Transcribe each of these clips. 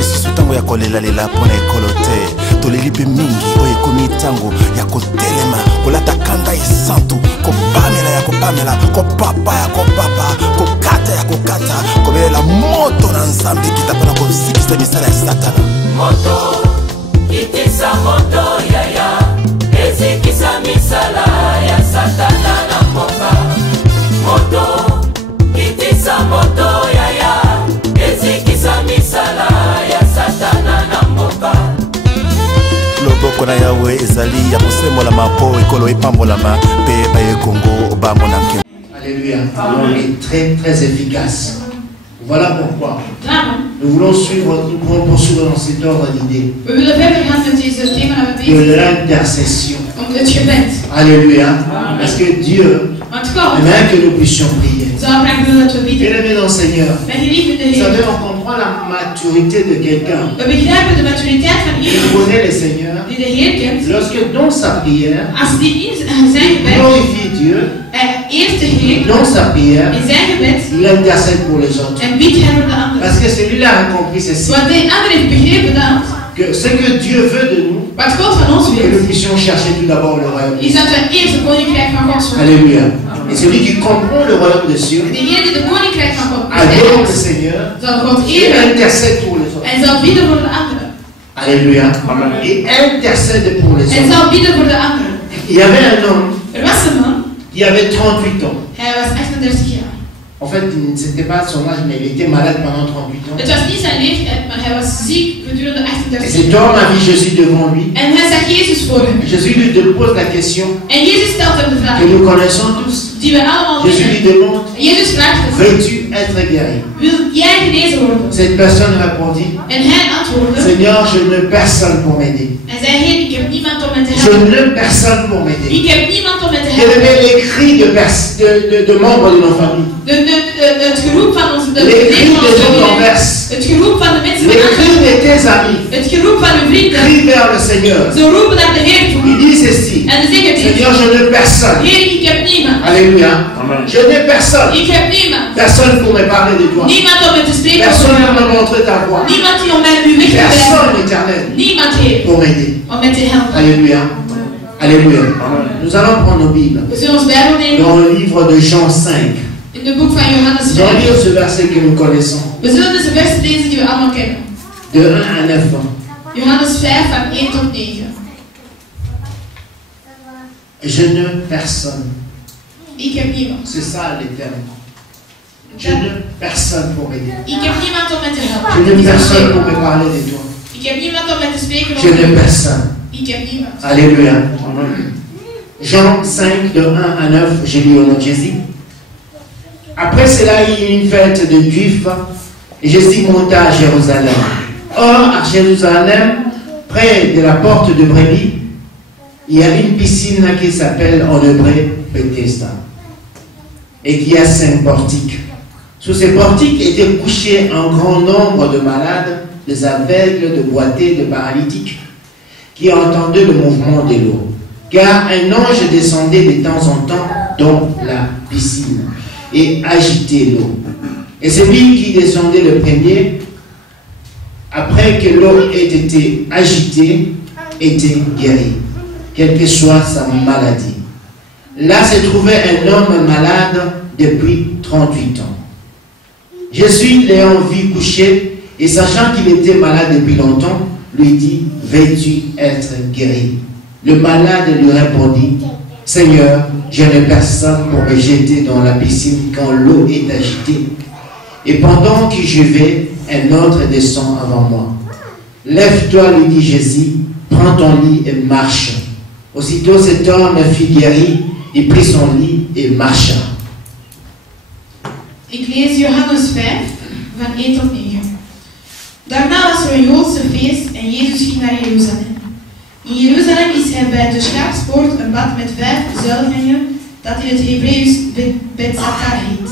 lisusu tango ya kolelalela mpona ekolo te toleli mpe mingi oyo ekomi ntango ya kotelema kolata kanda esantu kopamela ya kopamela kopapa ya kopapa kokata ya kokata kobelela moto na nzambe kita mpona kosikisa misala ya satana moto kitisa moto yaya ezikisa misala ya satana na mboka moto kitisa moto yaya ezikisa misala ya satana na mboka loboko na yawe ezali ya kosembola mapo ekolo epambolama mpe baye kongo bamona nke. Alléluia. Et très très efficace. Voilà pourquoi nous voulons poursuivre dans cet ordre d'idées de l'intercession. Alléluia. Parce que Dieu aimerait que nous puissions prier. Bien-aimé dans le Seigneur, vous savez, on comprend la maturité de quelqu'un. Il connaît le Seigneur. Lorsque dans sa prière, il glorifie Dieu. Dans sa prière, il intercède pour les autres. Parce que celui-là a compris ceci. Que ce que Dieu veut de nous, que nous puissions chercher tout d'abord le royaume. Alléluia. Et celui qui comprend le royaume de Dieu, adore le Seigneur et intercède pour les autres. Alléluia. Et intercède pour les autres. Il y avait un homme qui avait 38 ans. En fait, ce n'était pas son âge, mais il était malade pendant 38 ans. Het was niet zijn leeftijd, maar hij was ziek gedurende 38 Et cet homme a mis Jésus devant lui. En hij zag Jezus voor hem. Jésus lui pose la question En Jezus stelt hem de vraag que nous connaissons tous. Die we allemaal Jésus lui kennen. demande, Jezus vraagt hem, veux-tu être guéri? wil jij genezen worden? Cette personne répondit, En hij antwoordde, Seigneur, je n'ai personne pour m'aider. hij zei, Heer, ik heb niemand om me te Je helpen. n'ai personne pour m'aider. Ik heb niemand om me te Quel helpen. était les cris de membres de nos familles? Het geroep van onze Les cris de nos converses. het geroep van de mensen Les van cris de tes amis. het geroep van uw vrienden. Crie vers le Seigneur. Ze roepen naar de Heer toe. Il dit ceci, En ze zeggen dit. Seigneur, je n'ai personne. Heer, ik heb niemand. Alléluia. Je n'ai personne. Ik heb niemand. Personne pour me parler de toi. Niemand om me te spreken. Personne pour me montrer ta voix. Niemand die om mij uw weg te Personne, wijzen. éternel, Niemand, Heer, pour m'aider. om mij te helpen. Alléluia. Alléluia. Nous allons prendre nos Bibles. We zullen ons Bijbel nemen Dans le livre de Jean 5. in het boek van Johannes Nous allons 5. lire ce verset que nous connaissons. We zullen deze versen lezen die we allemaal kennen. De 1 à 9 ans. Johannes 5 van 1 tot 9. Je n'ai personne. Ik heb niemand. C'est ça les termes. Je n'ai personne pour m'aider. Ik heb niemand om mij te Je helpen. n'ai personne pour me parler de toi. Ik heb niemand om mij te spreken Je over n'ai u. personne. Ik heb niemand. Alléluia. Jean 5, de 1 à 9, j'ai lu au nom de Jésus. Après cela, il y eut une fête de Juifs, et Jésus monta à Jérusalem. Or, à Jérusalem, près de la porte de Brebis, il y a une piscine qui s'appelle en hébreu Bethesda, et qui a 5 portiques. Sous ces portiques étaient couchés un grand nombre de malades, des aveugles, de boités, de paralytiques, qui entendaient le mouvement de l'eau. Car un ange descendait de temps en temps dans la piscine et agitait l'eau. Et celui qui descendait le premier, après que l'eau ait été agitée, était guéri, quelle que soit sa maladie. Là se trouvait un homme malade depuis 38 ans. Jésus l'ayant vu couché et sachant qu'il était malade depuis longtemps, lui dit, veux-tu être guéri? Le malade lui répondit, Seigneur, je n'ai personne pour me jeter dans la piscine quand l'eau est agitée. Et pendant que je vais, un autre descend avant moi. Lève-toi, lui dit Jésus, prends ton lit et marche. Aussitôt cet homme fut guéri, il prit son lit et marcha. Ik lees Johannes 5 van 1 tot 9. Daarna was er een Joodse feest en Jezus ging naar Jeruzalem. In Jeruzalem is hij bij de Schaapspoort een bad met 5 zuilgangen dat in het Hebreeuws Bethzatha heet.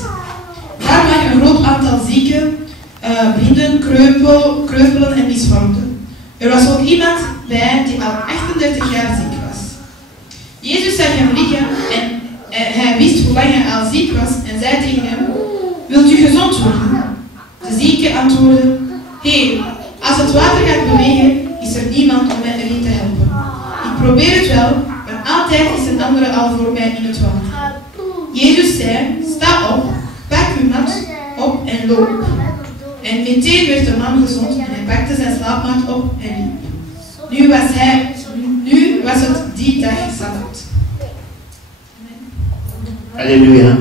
Daar lag een groot aantal zieken, blinden, kreupelen en misvormden. Er was ook iemand bij die al 38 jaar ziek was. Jezus zag hem liggen en hij wist hoe lang hij al ziek was en zei tegen hem, wilt u gezond worden? De zieke antwoordde, Heer, Als het water gaat bewegen, is er niemand om mij erin te helpen. Ik probeer het wel, maar altijd is een andere al voor mij in het water. Jezus zei, sta op, pak uw mat op en loop. En meteen werd de man gezond en hij pakte zijn slaapmat op en liep. Nu was het die dag Sabbat. Alléluia.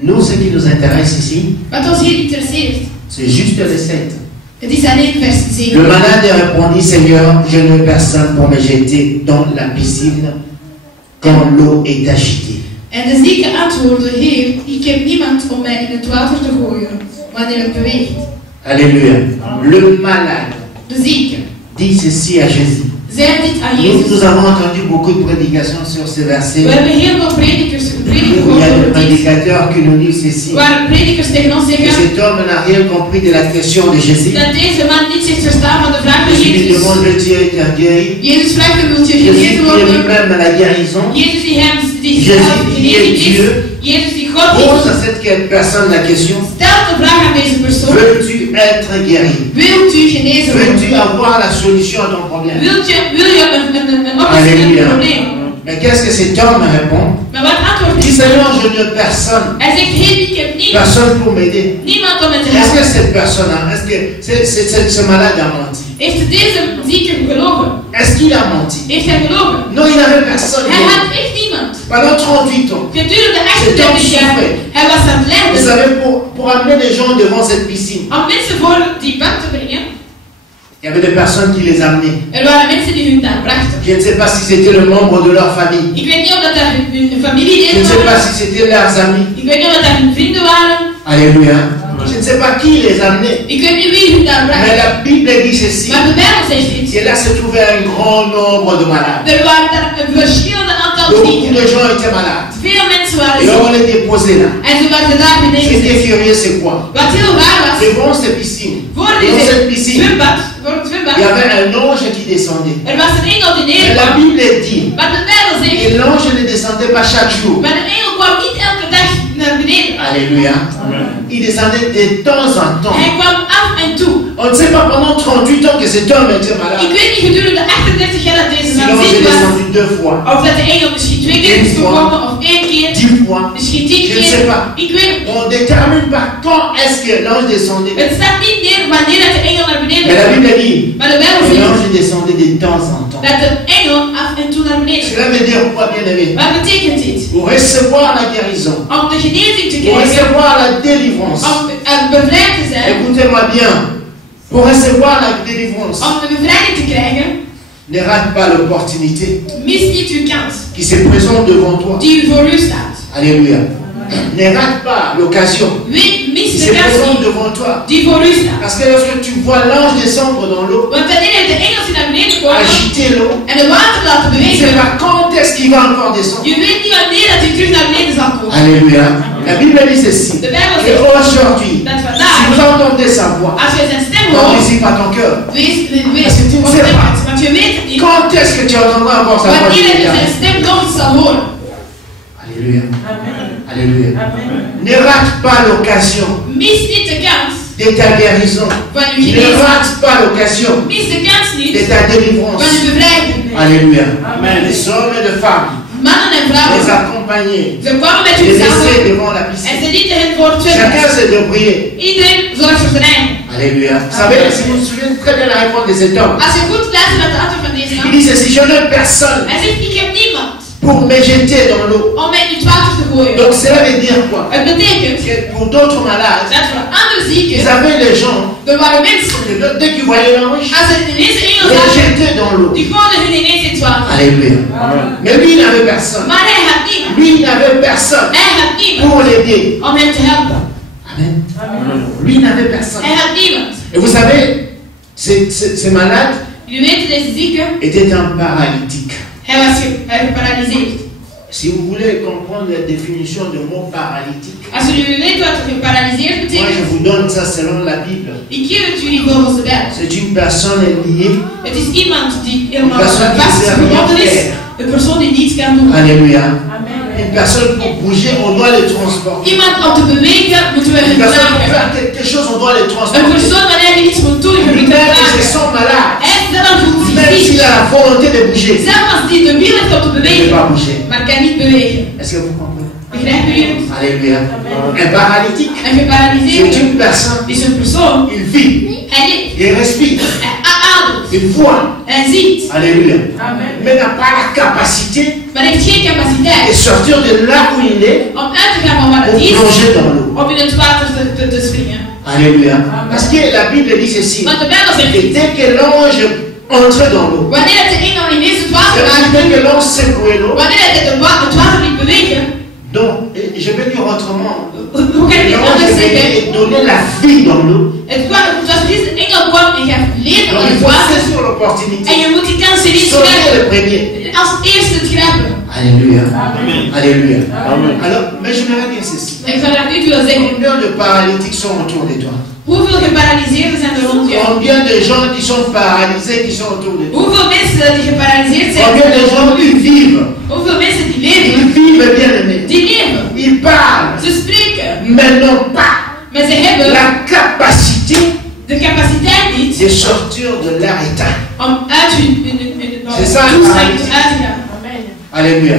Nous, ce qui nous intéresse ici, Wat ons hier interesseert, c'est juste les 7. het is alleen vers Le 7. malade répondit, Seigneur, je n'ai personne pour me jeter dans la piscine quand l'eau est agitée. En de zieke antwoordde, Heer, ik heb niemand om mij in het water te gooien wanneer het beweegt. Alléluia. Le malade De zieke dit ceci à Jésus. zei dit aan Nous Jezus. avons entendu beaucoup de prédications sur ce verset. We hebben heel veel predikers Il y a des gehoord prédicateurs qui nous disent ceci. waar predikers tegen ons Que zeggen cet homme n'a rien compris de la question de Jésus. dat deze man niet zich verstaan van de vraag van Jésus lui Jezus. demande, veux-tu être guéri? Jezus vraagt hem, wilt je Jésus genezen qui est worden? lui-même la guérison. Jezus die hem die Jezus zelf die est genezing is. Dieu. Jezus die God Pose is. à cette personne la question, Stelt de vraag aan deze persoon. veux-tu être guéri? Wilt u genezen Veux-tu worden? avoir la solution à ton problème? Wil je een oplossing aan Alléluia. het probleem? Mais qu'est-ce que cet homme répond? Maar wat antwoordt Il dit, hij? Seigneur, je n'ai personne. Hij zegt, Heer, ik heb niemand. Personne pour m'aider. Niemand om me te Est-ce que helpen. cette personne, est-ce que ce malade a menti? Heeft deze zieke gelogen? Est-ce qu'il a menti? Heeft hij gelogen? Non, il n'avait personne. Hij had echt niemand. Pendant 38 ans. Gedurende 38 jaar. Hij was aan het Vous lijden. savez, pour amener les gens devant cette piscine, Om mensen voor die bad te brengen. il y avait des personnes qui les amenaient. Er waren mensen die hun daar brachten. Je ne sais pas si c'était le membre de leur famille. Ik weet niet of dat hun Je familieleden ne sais pas waren. si c'était leurs amis. Ik weet niet of dat hun vrienden waren. Alléluia. Je ne sais pas qui les amenait. Ik weet niet wie hun daar Mais bracht. la Bible dit ceci. Maar de Bijbel zegt dit. Et là se trouvait un grand nombre de malades. Er waren daar een verschillende aantal Beaucoup zieken. de gens étaient malades. Veel mensen waren Et ziek. on les déposait là. En ze werden daar Ce qui beneden. était furieux, c'est quoi? Wat heel raar was. Devant cette piscine, Voor devant cette deze piscine, zwembad. Voor het zwembad. il y avait un ange qui descendait. Er was een engel die Et la neerkwam. Bible dit, Maar de Bijbel et zegt. l'ange ne descendait pas chaque jour. Maar de engel kwam niet elke dag naar beneden. Alléluia. Il descendait de temps en temps. Hij kwam af en toe. On ne sait pas pendant 38 ans que cet homme était Ik malade. weet niet gedurende 38 jaar dat deze Si man l'ange est ziek was. descendu 2 fois, Of dat de engel misschien 2 keer is gekomen of 1 keer. 10 fois, Misschien 10 je ne sais keer. pas. Ik weet het niet. On ne détermine pas quand est-ce que l'ange descendait. Het staat niet neer wanneer dat de engel naar beneden Mais la kwam. Bible dit Maar de Bijbel que zegt l'ange descendait de temps en temps. dat de engel af en toe naar beneden kwam. Cela veut dire quoi, bien aimé? Wat betekent dit? Pour recevoir la guérison, Om de genezing te pour krijgen, recevoir la délivrance. om bevrijd te zijn, Écoutez-moi bien. Pour recevoir la délivrance, om de bevrijding te krijgen, ne rate pas l'opportunité mis niet uw kans qui se présente devant toi. die voor u staat. Alléluia. Ne rate pas l'occasion Mis qui de se kans présente devant toi. die voor u staat. Parce que lorsque tu vois l'ange descendre dans l'eau, Want wanneer de engels die naar beneden komen agiter l'eau, en de water laten tu ne sais bewegen, pas quand est-ce qu'il va encore descendre. je weet niet wanneer dat hij terug naar beneden zal komen. Alléluia. La Bible dit ceci. De Bijbel Et zegt aujourd'hui, dat si vandaag, vous entendez sa voix, als je zijn stem n'en hoort, anticipe pas ton cœur. wees Parce que tu ne sais pas. oplettend, want je weet het niet. Quand est-ce que tu entendras encore sa voix? Wanneer je zijn stem nog eens zal horen. Alléluia. Alléluia. Ne rate pas l'occasion Mis niet de kans de ta guérison. van uw Ne genezing. rate pas l'occasion Mis de kans de niet ta van délivrance. uw bevrijding. Alléluia. Les hommes et les femmes, Mannen en les vrouwen, accompagner, ze kwamen met les hun laisser samen devant la en piscine. ze lieten hen voor het Chacun zwembad. s'est débrouillé. Iedereen zorgt voor zijn eigen. Alléluia. Vous savez, si vous vous souvenez très bien la réponse de cet homme, Als je goed luistert naar de antwoord van deze il man, dit ceci, je n'ai personne hij zegt, ik heb niemand pour me jeter dans l'eau. om mij in het water te gooien. Donc cela veut dire quoi? Het betekent Que pour d'autres malades, dat voor andere ils zieken, avaient des gens, er waren mensen, que dès qu'ils voyaient l'ange, als ze ineens een engel les zagen, jetaient dans l'eau. die gooiden hun ineens in het water. Alléluia. Mais lui, il n'avait personne. Maar hij had niemand. Lui, il n'avait personne Hij had niemand pour l'aider. om hem te helpen. Amen. Lui, il n'avait personne. Hij had niemand. Et vous savez, ce malade Jullie weten, deze zieke, était un paralytique. hij was geparalyseerd. Si vous voulez comprendre la définition du mot paralytique, Als jullie weten wat geparalyseerd moi je betekent, vous donne ça selon la Bible. ik geef het jullie volgens de Bijbel. C'est une personne liée. Het is iemand die helemaal Persoon die vastgebonden is, zich een persoon die niets kan doen. Alléluia. Une personne pour bouger, on doit le transporter. Iemand om te bewegen moeten we Une hem personne pour dragen. faire quelque quelque chose, on doit les Een transporter. persoon wanneer je iets moet doen, je moet Même het s'ils dragen. sont malades, En zelf voelt même zich s'il ziek. a la volonté de bouger, Zelf als die de wil heeft om te il ne peut bewegen, pas bouger. maar kan niet bewegen. Est-ce que vous comprenez? Begrijpen jullie? Alléluia. Un paralytique, Een geparalyserde c'est une personne, is een persoon, il vit, hij leeft, il respire, hij ademt, il voit. hij ziet, Alléluia. Mais n'a pas la capacité maar heeft geen de capaciteit sortir de là où il est om uit te gaan van waar pour het is, plonger dans l'eau. om in het water te springen. Alléluia. Parce que la Bible dit ceci. Want de Bijbel zegt Et dit. dès que l'ange entre dans l'eau, Wanneer het de engel ineens het water dès raakte, que l'ange secouait l'eau, wanneer het water liet bewegen, donc, et je vais dire autrement, hoe kan ik dit l'ange anders venait zeggen? et donnait la vie dans l'eau. Het was precies de engel kwam en gaf leven Donc aan il het faut water. saisir l'opportunité. En je moet die kansen niet Sauver le grijpen. premier. Als eerste het grijpen. Alléluia. Alléluia. Amen. Alors, mais je vais dire ceci. Ik zou dat niet willen zeggen. Combien de paralytiques sont autour de toi? Hoeveel geparalyseerden zijn er rond jou? Combien de gens qui sont paralysés qui sont autour de toi? Hoeveel mensen die geparalyseerd zijn? Combien de gens qui vivent? Hoeveel mensen die leven? Ils vivent bien aimés. Die leven. Ils parlent, Ze spreken. mais n'ont pas Maar ze hebben la capacité de capaciteit niet de sortir de leur état. om uit hun C'est ça, toestand paralysie. uit te gaan. Alléluia.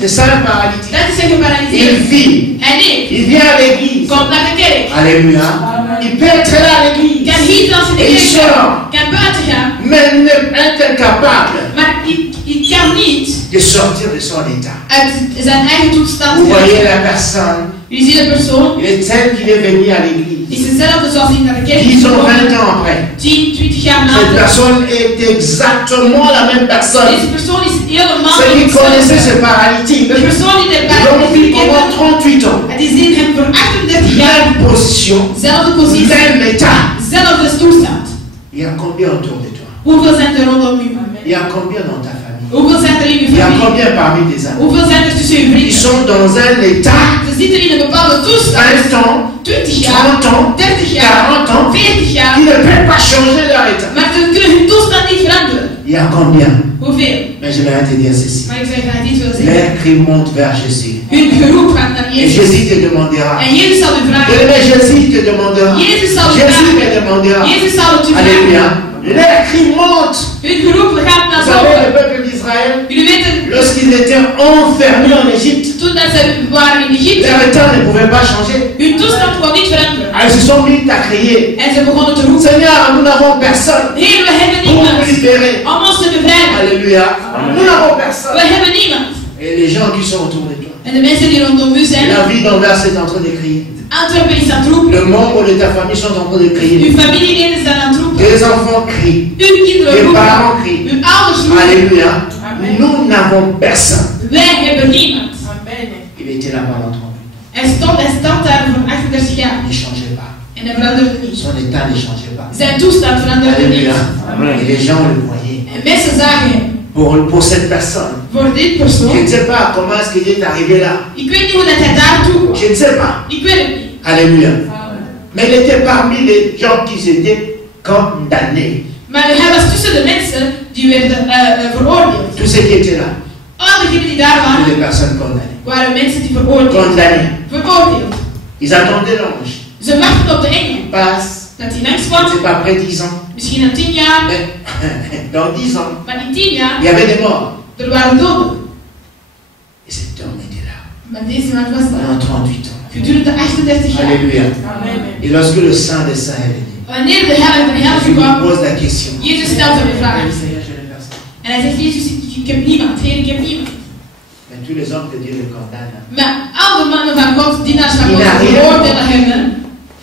C'est ça un paralytique. Dat is een Il geparalyseerd. vit, Hij leeft. il vient à l'église. Komt naar de kerk. Alléluia. Il peut être là à l'église. Kan hier dans in de Et il kerk sort. gaan. Kan buiten gaan. Mais il est incapable Maar hij kan niet de sortir de son état. uit zijn eigen toestand Vous voyez gaan. la personne, U ziet de persoon. il est tel qu'il est venu à l'église. Is hetzelfde zoals hij naar de kerk 10 is ans, gekomen. 20 ans après. 10, 20 jaar Cette later. personne est exactement la même personne. Deze persoon is helemaal Ceux qui connaissaient hetzelfde. ce paralytique, De persoon die ils l'ont vu erbij pendant 38 ans. het is in hem voor 38 jaar. Même position, Zelfde positie. même état. Zelfde toestand. Il y a combien autour de toi? Hoeveel zijn er rondom u? Il y a combien dans ta famille? Hoeveel zijn er in uw Il y a familie? combien parmi tes amis? Hoeveel zijn er tussen uw Ils vrienden? sont dans un état, Ze zitten in een bepaalde toestand. 20 ans, 20 jaar, 30 ans, 30 jaar, 40 ans, 40 jaar. qui ne peuvent pas changer leur état. Maar ze kunnen hun toestand niet veranderen. Il y a combien? Hoeveel? Mais je vais te dire ceci. Maar ik zeg dat niet wil zeggen. Leur cri monte vers Jésus. Hun geroep gaat naar Et Jezus. Jésus te demandera. En Jezus zal u vragen. Mais Jésus te demandera. Jezus zal u Jésus me vragen. demandera. Jezus zal het u Alléluia. vragen. Leur cri monte. Hun geroep gaat naar Vous savez, le boven. peuple d'Israël, Jullie weten, lorsqu'ils étaient enfermés en Égypte, toen dat ze waren in Egypte, leur état ne pouvait pas changer. hun toestand kon niet veranderen. Alors, ils se sont mis à crier. En ze begonnen te roepen. Seigneur, nous n'avons personne Heer, we hebben pour nous niemand libérer. om ons te bevrijden. Alléluia. Nous n'avons We personne. hebben niemand. Et les gens qui sont autour de toi, En de mensen die rondom u zijn, la vie d'Anvers est en train de crier. Antwerpen is aan het roepen. Le membre de ta famille sont en train de crier. Uw familieleden zijn aan het roepen. Tes enfants crient. Uw kinderen Tes roepen. parents crient. Uw ouders roepen. Alléluia. Nous n'avons personne. Wij hebben niemand. Il était là pendant 30 ans. Hij stond daar voor 38 jaar. Il ne changeait pas. En hij veranderde niet. Son état ne changeait pas. Zijn toestand veranderde niet. Alléluia. Et les gens le voyaient. En mensen zagen hem. Pour cette personne, Voor dit je persoon. ne sais pas comment est-ce qu'il est arrivé là. Ik weet niet hoe dat hij daartoe kwam. Je ne sais pas. Ik weet het niet. Alléluia. Mais il était parmi les gens qui étaient condamnés. Maar hij was tussen de mensen die werden veroordeeld. Tous ceux qui étaient là, Al diegenen die daar les waren, personnes condamnées. waren mensen die veroordeeld. Condamnés. Veroordeeld. Ils attendaient l'ange. Ze wachten op de engel. Passe. Dat hij langs kwam. C'est pas après 10 ans. Misschien na 10 jaar. Mais dans 10 ans, Maar in 10 jaar, il y avait des morts. er waren doden. Et cet homme était là Maar deze man was daar. pendant 38 ans. Gedurende 38 jaar. Alléluia. Et lorsque le Saint des Saints est venu, Wanneer de Heilige je lui kwam, pose la question. Jezus stelt hem een vraag. Seigneur, je n'ai personne. En hij zegt, Jezus, ik heb niemand. Heer, ik heb niemand. Mais tous les hommes que Dieu le condamne. Maar al de mannen van God, dienaars van Die God, naar hier veroordelen hem.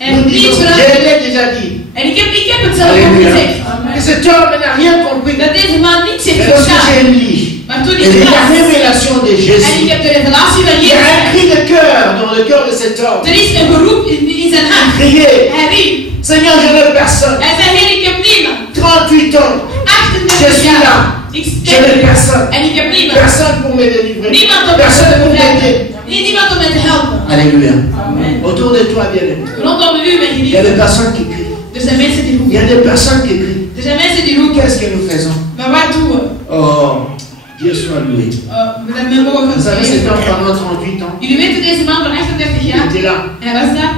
Hij Nous heeft niets disons, je veranderd. l'ai déjà dit. En ik heb het zelf ook Alléluia. gezegd. Que cet homme n'a rien compris. Dat deze man niets heeft Mais lorsque verstaan. j'ai lu Maar toen et ik la las, révélation de en ik Jésus, heb de revelatie van il y a un Jezus. cri de cœur dans le cœur de cet homme. Er is een geroep in zijn hart. Crier, Hij riep. Seigneur, je n'ai personne. Hij zei, Heer, ik heb niemand. 38 ans, je 38 suis là. jaar. Ik Je sterf. n'ai personne. En ik heb niemand. Personne pour me délivrer. Niemand om mij Personne te pour bevrijden. m'aider. Niemand om mij te helpen. Alléluia. Autour de toi, bien-aimé. Rondom u, mijn Il y a des geliefden. personnes qui crient. Er zijn mensen die Il y roepen. a des personnes qui crient. Er zijn mensen die roepen. Qu'est-ce que nous faisons? Maar wat doen we? Oh, Dieu soit loué. We hebben mogen Vous savez, cet vergeten. homme pendant 38 ans, Jullie weten deze man van 38 il jaar. était là. Hij was daar.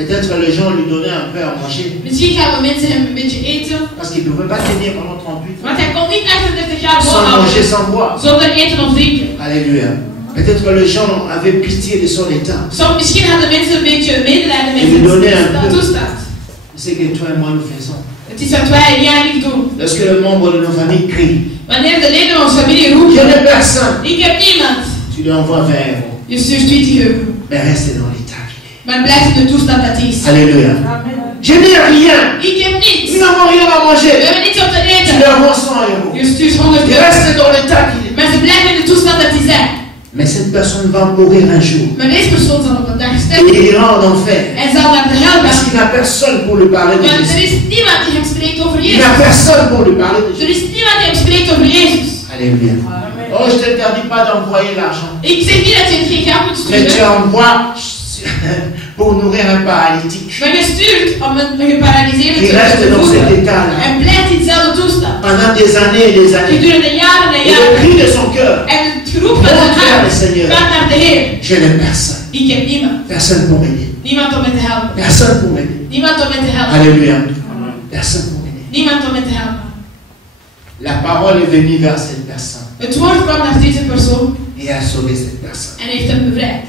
Peut-être les gens lui donnaient un peu à manger. Misschien gaan we mensen hem een beetje eten. Parce qu'il ne pouvait pas tenir pendant 38 ans. Want hij kon niet 38 jaar Sans volhouden manger, sans boire. zonder eten of drinken. Alléluia. Peut-être les gens avaient pitié de son état. Misschien hadden mensen een beetje medelijden met Et lui donnaient un zijn peu. toestand. C'est que toi et moi nous faisons. Het is wat wij jaarlijks doen. Lorsque le membre de nos familles crie, Wanneer de leden van onze familie je roepen, n'ai personne, ik heb niemand, tu lui envoies 20 €. je stuurt 20 euro. Mais reste dans l'état qu'il est. Maar blijf in de toestand dat hij is. Alléluia. Je n'ai rien. Ik heb niets. Nous n'avons rien à We manger. hebben niets om te Tu eten. lui envoies 100 €. Je stuurt 100 Il euro. reste dans l'état qu'il est. Maar ze blijven in de toestand dat die zijn. Mais cette personne va mourir un jour. Maar deze persoon zal op een dag Et sterven. il ira en enfer. Hij zal naar de hel Parce gaan. qu'il n'a personne pour lui parler de Want er Jésus. is niemand die hem spreekt over Il n'a Jezus. personne pour lui parler de Er Jésus. is niemand die hem spreekt over Jezus. Alléluia. Oh, je ne t'interdis pas d'envoyer l'argent. Ik zeg niet dat je geen geld moet Mais tu sturen. envoies pour nourrir un paralytique. Maar je stuurt om een geparalyseerde Qui reste te dans cet voeden. état-là. En blijft in dezelfde toestand. Pendant des années et des années. Gedurende jaren en Et le jaren. cri de son cœur. En het geroep van Monte zijn vers le hart Seigneur. gaat naar de Heer. Je n'ai personne. Ik heb niemand. Personne pour m'aider. Niemand om me te helpen. Personne pour m'aider. Niemand om me te helpen. Alléluia. Personne pour m'aider. Niemand om me te helpen. La parole est venue vers cette personne Het woord kwam naar deze persoon et a sauvé cette personne. en heeft hem bevrijd.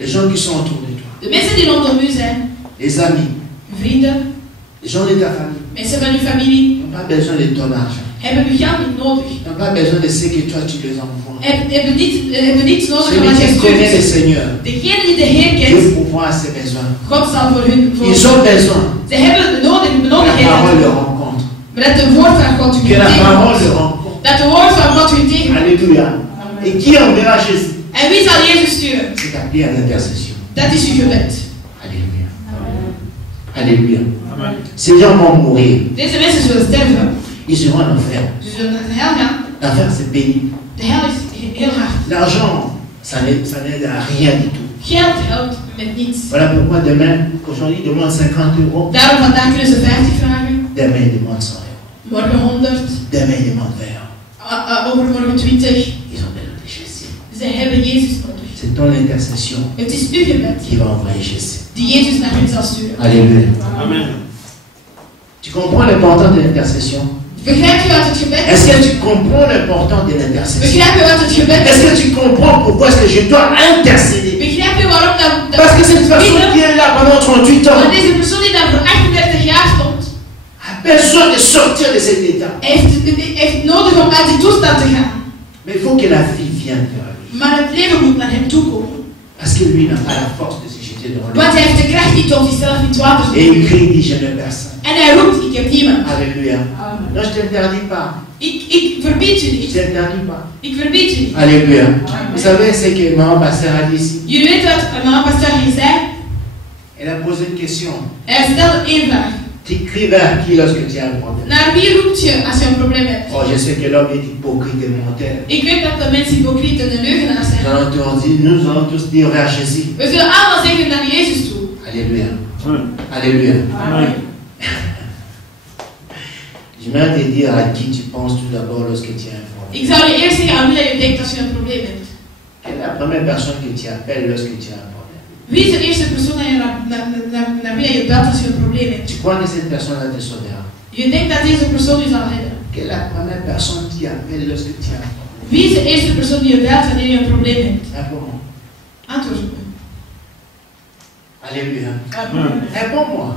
Les gens qui sont autour de toi, De mensen die rondom u zijn, les amis, vrienden, les gens de ta famille, mensen van uw familie, n'ont pas besoin de ton argent. hebben uw geld niet nodig. N'ont pas besoin de ce que toi tu les envoies. Hebben niets nodig Celui van wat je qui connaît le stuurt. Seigneur, Degene die de Heer Dieu kent, pourvoit à ses besoins. God zal voor hun Ils voorzien. ont besoin Ze hebben de que la benodigdheden. parole le rencontre. Maar dat de woord van God u Que la parole le tegenkomt. rencontre. Dat de woord van God u tegenkomt. Alléluia. Et qui enverra Jésus? En wie zal Jezus sturen? C'est ta prière d'intercession. Dat is uw gebed. Alléluia. Alléluia. Ces gens vont mourir. Deze mensen zullen sterven. Ils iront en enfer. Ze zullen naar de hel gaan. L'enfer, c'est pénible. De hel is heel hard. L'argent, ça n'aide à rien du tout. Geld helpt met niets. Voilà pourquoi demain, qu'aujourd'hui, ils demandent 50 €. Daarom vandaag kunnen ze 50 vragen. Demain, ils demandent 100 €. Morgen 100. Demain, ils demandent 20 €. Overmorgen 20. Ils ont besoin de Jésus. Ze hebben Jezus nodig. C'est ton intercession Het is uw gebed qui va envoyer Jésus. die Jezus naar hen zal sturen. Alléluia. Amen. Tu comprends l'importance de l'intercession? Begrijp je wat het gebed Est-ce is? que tu comprends l'importance de l'intercession? Begrijp je wat het gebed Est-ce is? que tu comprends pourquoi est-ce que je dois intercéder? Begrijp je waarom dat... Parce que cette personne qui est là pendant 38 ans Want deze persoon die daar voor 38 jaar stond, a besoin de sortir de cet état. heeft nodig om uit die toestand te gaan. Mais il faut que la vie vienne vers lui. Maar het leven moet naar hem toe komen. Parce que lui n'a pas la force de se jeter devant lui. Want hij heeft de kracht niet om zichzelf in het water te Et il gooien. crie, il dit, je n'ai personne. En hij roept, ik heb niemand. Alléluia. Non, je ne t'interdis pas. Ik verbied je Je ne niet. t'interdis pas. Ik verbied je niet. Alléluia. Vous savez ce que maman pasteur a dit ici? Jullie weten wat mama pasteur hier zei? Elle a posé une question. Hij stelde één vraag. Tu cries vers qui lorsque tu as un problème? Naar wie roept je als je een probleem hebt? Oh, je sais que l'homme est hypocrite et menteur. Ik weet dat de mensen hypocriet en de leugenaars zijn. Nous allons tous dire vers Jésus. We zullen allemaal zeggen naar Jezus toe. Alléluia. Amen. Alléluia. Amen. J'aimerais te dire à qui tu penses tout d'abord lorsque tu as un problème. Ik zou je eerst zeggen aan wie dat je denkt als je een probleem hebt. Quelle est la première personne que tu appelles lorsque tu as un problème? Wie is de eerste persoon naar wie je belt als je een probleem hebt? Tu crois que cette personne-là te sauvera? Je denkt dat deze persoon je zal redden. Quelle est la première personne qui appelle lorsque tu as un problème? Wie is de eerste persoon die je belt wanneer je een probleem hebt? Réponds-moi. Antwoord me. Alléluia. Amen. Réponds-moi.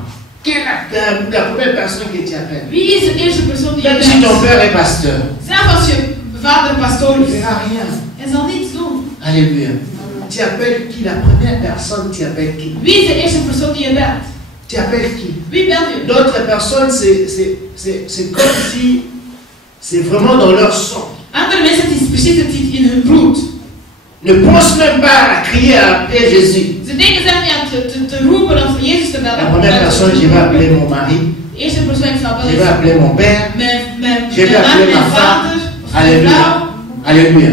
Quelle est la première personne que tu appelles? Wie is de eerste persoon die je Même si ton belt? père est pasteur, Zelf als je vader pastoor il ne is. verra rien. Hij zal niets doen. Alléluia. Tu appelles qui? La première personne, tu appelles qui? Wie is de eerste persoon die je belt? Tu appelles qui? Wie belt je? D'autres personnes, c'est comme si c'est vraiment dans leur sang. Andere mensen, het is precies het zit in hun bloed. Ne pense même pas à crier, à appeler Jésus. Ze denken zelf niet aan te roepen of Jezus te bellen. La première personne, je vais appeler mon mari, De eerste persoon, ik zal je vais bellen. appeler mon père, Mijn je vais man, appeler ma mijn femme. vader, of mijn Alléluia. vrouw. Alléluia.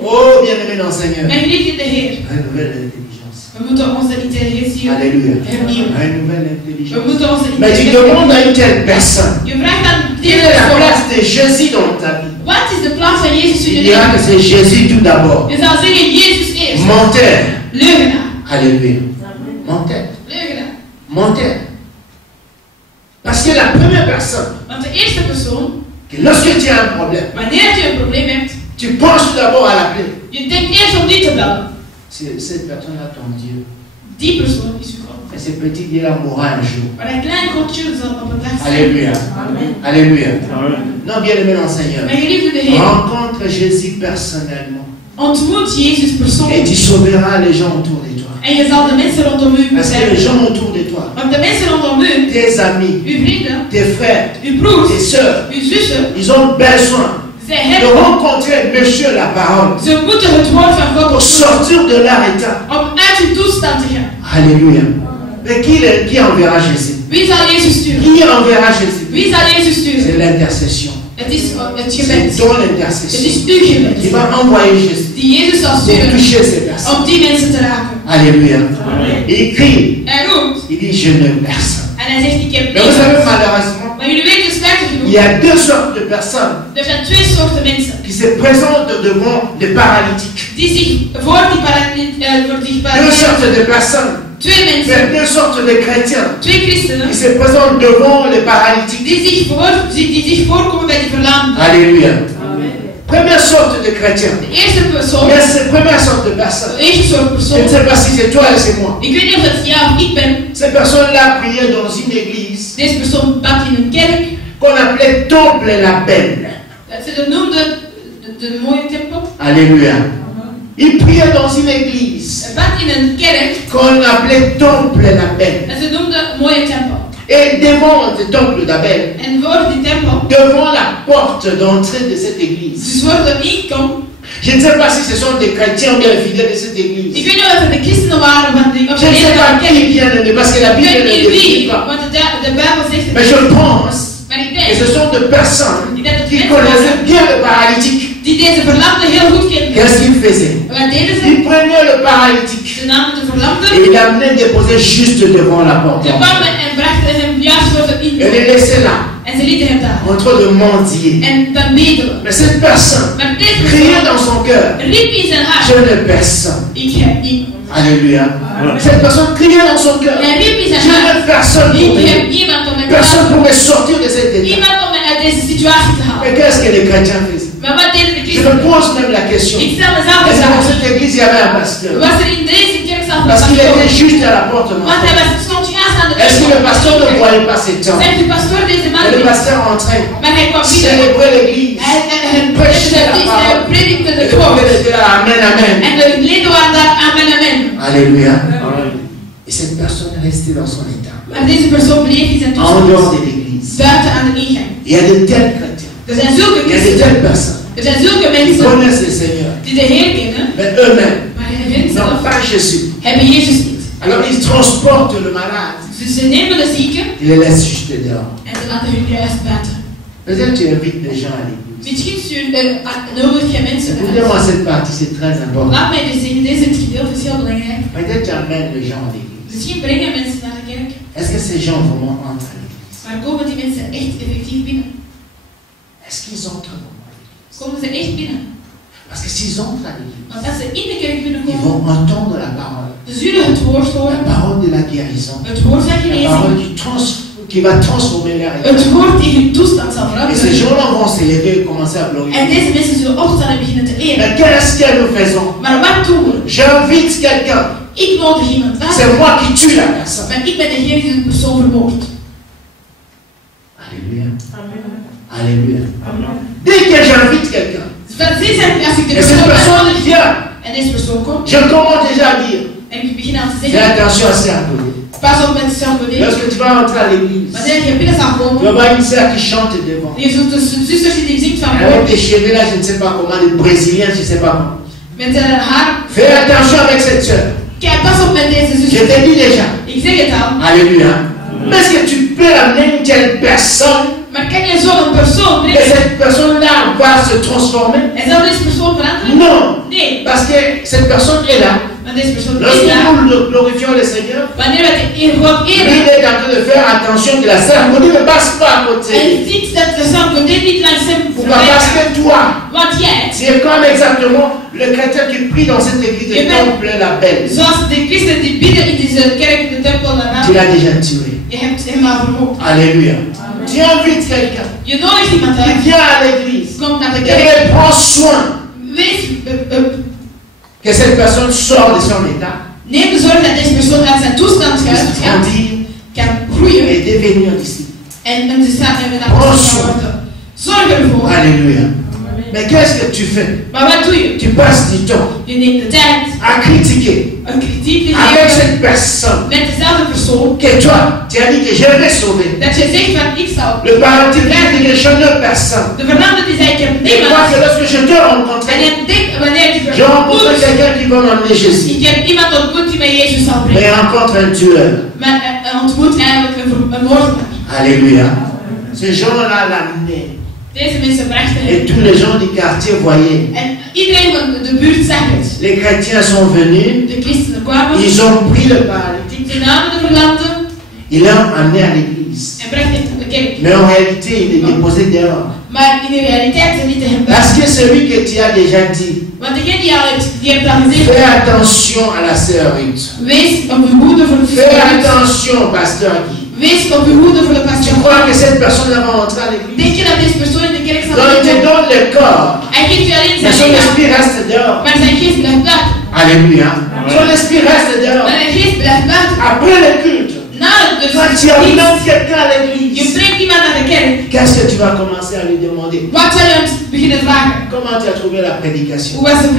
Oh, bien-aimé dans le Seigneur. Mijn geliefde in de Heer. Renouvelle l'intelligence. We moeten onze intelligentie Alléluia. hernieuwen. Renouvelle We l'intelligence. moeten onze Mais tu intelligentie demandes à une telle personne, Je vraagt aan quelle deze est la persoon. place de Jésus dans ta vie? Wat is de plaats van Jezus in Il je dira que leven? c'est Jésus tout d'abord. Je zal zeggen Jezus eerst. Menteur. Leugenaar. Alléluia. Menteur. Leugenaar. menteur. Parce que la première personne, Want de eerste persoon, que lorsque tu as un problème, wanneer je een probleem hebt, tu penses d'abord à l'appeler. je denkt eerst om die te bellen. C'est cette personne-là ton Dieu. Die persoon is uw God. Et ce petit Dieu-là mourra un jour. Maar dat kleine Godje zal op een dag zijn. Alléluia. Amen. Alléluia. Non, bien-aimé dans le Seigneur. Mijn geliefde Heer, Rencontre Jésus personnellement. ontmoet Jezus Et persoonlijk. tu sauveras les gens autour de toi. En je zal de mensen rondom u Parce que les beschermen. gens autour de toi, Want de mensen rondom u, tes amis, uw vrienden, tes frères, uw broers, tes soeurs, uw zussen, ils ont besoin zij de hebben, rencontrer Monsieur la parole ze moeten het woord van God pour ontmoeten sortir de leur état. om uit uw toestand te gaan. Alléluia. Mais qui enverra Jésus? Wie zal Jezus sturen? Qui enverra Jésus? Wie zal Jezus C'est sturen? l'intercession. Het is het C'est gebed. ton Het intercession. is uw Il gebed. va envoyer Jésus Die Jezus zal pour sturen toucher ces personnes. om die mensen te raken. Alléluia. Il crie, Hij roept il dit je n'ai personne. en hij zegt ik heb Mais vous savez, niemand. malheureusement, Maar jullie weten spijtig il genoeg, y a deux sortes de personnes er zijn twee soorten mensen qui se présentent devant des paralytiques. die zich voor die Deux paralyse, sortes de personnes, twee mensen, deux sortes de chrétiens twee christenen, qui se présentent devant les paralytiques. die zich voorkomen bij die verlamden. Alléluia. Première sorte de chrétiens. De eerste persoon, Mais cette première sorte de personnes, de eerste soort je ne persoon, sais pas si c'est toi et c'est moi. ik weet niet of dat ja of ik ben, Ces personnes-là priaient dans une église deze persoon bad in een kerk, qu'on appelait Temple la Belle. dat ze dat noemden de mooie tempel. Alléluia. Ils priaient dans une église Hij bad in een kerk qu'on appelait Temple la Belle. en ze noemden mooie tempel. Et devant le Temple d'Abel, En voor die tempel, devant la porte d'entrée de cette église, dus voor de inkom, je ne sais pas si ce sont des chrétiens ou bien les fidèles de cette ik église. weet niet of het de christenen waren van die, of Je ne de sais van pas de kerk. qui vient de parce que la Ik Bible weet ne niet le dit wie, pas. want de Bijbel zegt het Mais niet. je pense Maar ik que ce denk sont des personnes Ik denk dat qui mensen connaissaient bien le paralytique. die deze verlamde heel goed kenden. Qu'est-ce qu'ils faisaient? Wat deden ze? Ils prenaient le paralytique Ze namen de verlamde, et ils l'amenaient déposer juste devant la porte. ze kwamen en brachten hem juist voor de Et ingang. les laissaient là, En ze lieten hem daar. en train de mendier. En dan bedelen. Mais cette personne Maar deze criait persoon dans son cœur, riep in zijn hart, je n'ai personne. ik heb niemand. Alléluia. Cette personne criait dans son cœur, Hij riep in je zijn hart, n'ai personne pour ik heb me, niemand om me te personne helpen. pour me sortir de cet état. Niemand om me uit deze situatie te halen. Mais qu'est-ce que les chrétiens faisaient? Maar wat deden de Je me christenen? pose même la question. Ik stel mezelf Est-ce de que dans vraag. cette église il y avait un pasteur? Was er in deze kerk zelf een Parce qu'il était pastoor? juste à la porte de Want hij l'entrée. stond juist aan de Est-ce que le pasteur ne voyait pas ces temps? Zegt de pastoor deze man Et le niet? pasteur entrait, Maar hij kwam binnen. célébrait l'église. Hij predikte Et het le woord. peuple était là, Amen, Amen. En de leden waren daar amen, amen. Alléluia. Et cette personne restait dans son état, Maar deze persoon bleef in zijn en dehors toestand. de l'église. Buiten aan de ingang. Il y a de tels chrétiens, Er zijn zulke il y a de christenen. telles personnes Er zijn zulke qui mensen connaissent le Seigneur, die de Heer kennen. mais eux-mêmes Maar hen n'ont zelf pas Jésus. hebben Jezus niet. Alors ils transportent le malade, Dus ze nemen de zieken ils les laissent juste dehors. en ze laten hun juist buiten. Peut-être tu invites des gens à l'église. Misschien nodig je mensen Écoutez-moi, uit. cette partie, c'est très important. Laat mij dus zeggen, deze gedeelte is heel belangrijk. Peut-être tu amènes les gens à l'église. Misschien brengen mensen naar de kerk, Est-ce que ces gens vraiment entrent à l'église? maar komen die mensen echt effectief binnen? Est-ce qu'ils entrent vraiment à l'église? Komen ze echt binnen? Parce que s'ils entrent à l'église, Want als ze in de kerk ils binnenkomen, vont entendre la parole. ze zullen het woord La horen, parole de la guérison. het woord van La parole genezing, qui va transformer leur état. het woord die hun toestand zal Et ces veranderen. gens-là vont se lever et commencer à En glorifier. deze mensen zullen opstaan en beginnen te eren. Mais qu'est-ce que nous faisons? Maar wat doen we? J'invite quelqu'un. Ik nodig iemand C'est uit, moi qui tue la personne. maar ik ben degene die de persoon vermoordt. Alléluia. Alléluia. Dès que j'invite quelqu'un, Van zin zijn als ik de et cette persoon personne uitnodig vient, en deze persoon komt, je commence déjà à dire, en ik begin aan te fais zeggen, attention à ces appelés. pas op met zelfbeding. Lorsque tu vas entrer à l'église, Wanneer je binnen zal tu vas komen, voir une sœur qui chante devant. je zult de zusters die zingt van Avec woord, des cheveux là, je ne sais pas comment, des brésiliens, je ne sais pas comment. met haar. Fais attention avec cette sœur. Kijk, pas op met deze Je zuster. t'ai dit déjà. Ik zeg het al. Alléluia. Mais est-ce que tu peux amener une telle personne Maar kan je zo'n persoon et brengen? cette personne-là va se transformer? En zal deze persoon veranderen? Non. Nee. Parce que cette personne est là. Want deze persoon is Lorsque daar. nous glorifions le Seigneur, Wanneer we de God lui eren. il est en train de faire attention que la cérémonie ne passe pas à En côté. ziet dat de Sangodin niet langs hem Pourquoi? voorbij Parce gaat. que toi, Want jij, tu es comme exactement le chrétien qui prie dans cette église de Je ben- temple la belle. zoals de christen die bidden in deze kerk, de tempel, Tu l'as daarna, déjà tué. je hebt hem al vermoord. Alléluia. Tu invites quelqu'un Je nodigt iemand qui uit, vient à l'église komt naar de et kerk, elle prend soin wees, que cette personne sort de son état, neem de zorg dat deze persoon uit zijn toestand puisse gaat, grandir kan groeien et devenir un disciple. en met de zaak hebben Oh, naar zo. worden. Zorg ervoor. Alléluia. Mais qu'est-ce que tu fais? Maar wat doe je? Tu passes du temps Je neemt de tijd à critiquer een kritiek te avec geven cette personne met dezelfde persoon, que toi, tu as dit que je vais sauver. dat je zegt van ik zal Le paralytique dit que je n'ai personne. de verlander die zei ik heb Et moi, niemand. que lorsque je te En rencontrais, je denkt wanneer je j'ai rencontré ontmoet, quelqu'un qui va m'emmener Jésus. ik heb iemand ontmoet die mij Jezus zal Mais brengen. il rencontre un tueur. Maar ontmoet eigenlijk een moordenaar. Alléluia. Ces gens-là l'amenaient. Deze mensen brachten Et hem. tous les gens du quartier voyaient. En iedereen van de buurt zag het. Les chrétiens sont venus. De christenen kwamen. Ils ont pris le paralytique. Ze namen de verlamde Ils l'ont amené à l'église. en brachten hem naar de kerk. Mais en réalité, il est déposé dehors. Maar in de realiteit ze lieten hem Parce buiten. que celui que tu as déjà dit, Want degene die hebt al gezegd, fais attention à la sœur Ruth. wees op uw hoede voor de Fais verstand. attention, pasteur Guy. Wees op uw hoede voor de Tu pastor. crois que cette personne va rentrer à l'église? Denk je dat deze persoon in de kerk zal Donc il te zitten? donne le corps, Hij geeft u alleen mais zijn son lichaam, esprit reste dehors. maar zijn geest blijft buiten. Alléluia. Son esprit reste Maar dehors. zijn geest blijft buiten. Après le culte, Na de quand tu amènes quelqu'un à je l'église, brengt iemand naar de kerk. qu'est-ce que tu vas commencer à lui demander? Wat zal je hem beginnen vragen? Comment tu as trouvé la prédication? Hoe was de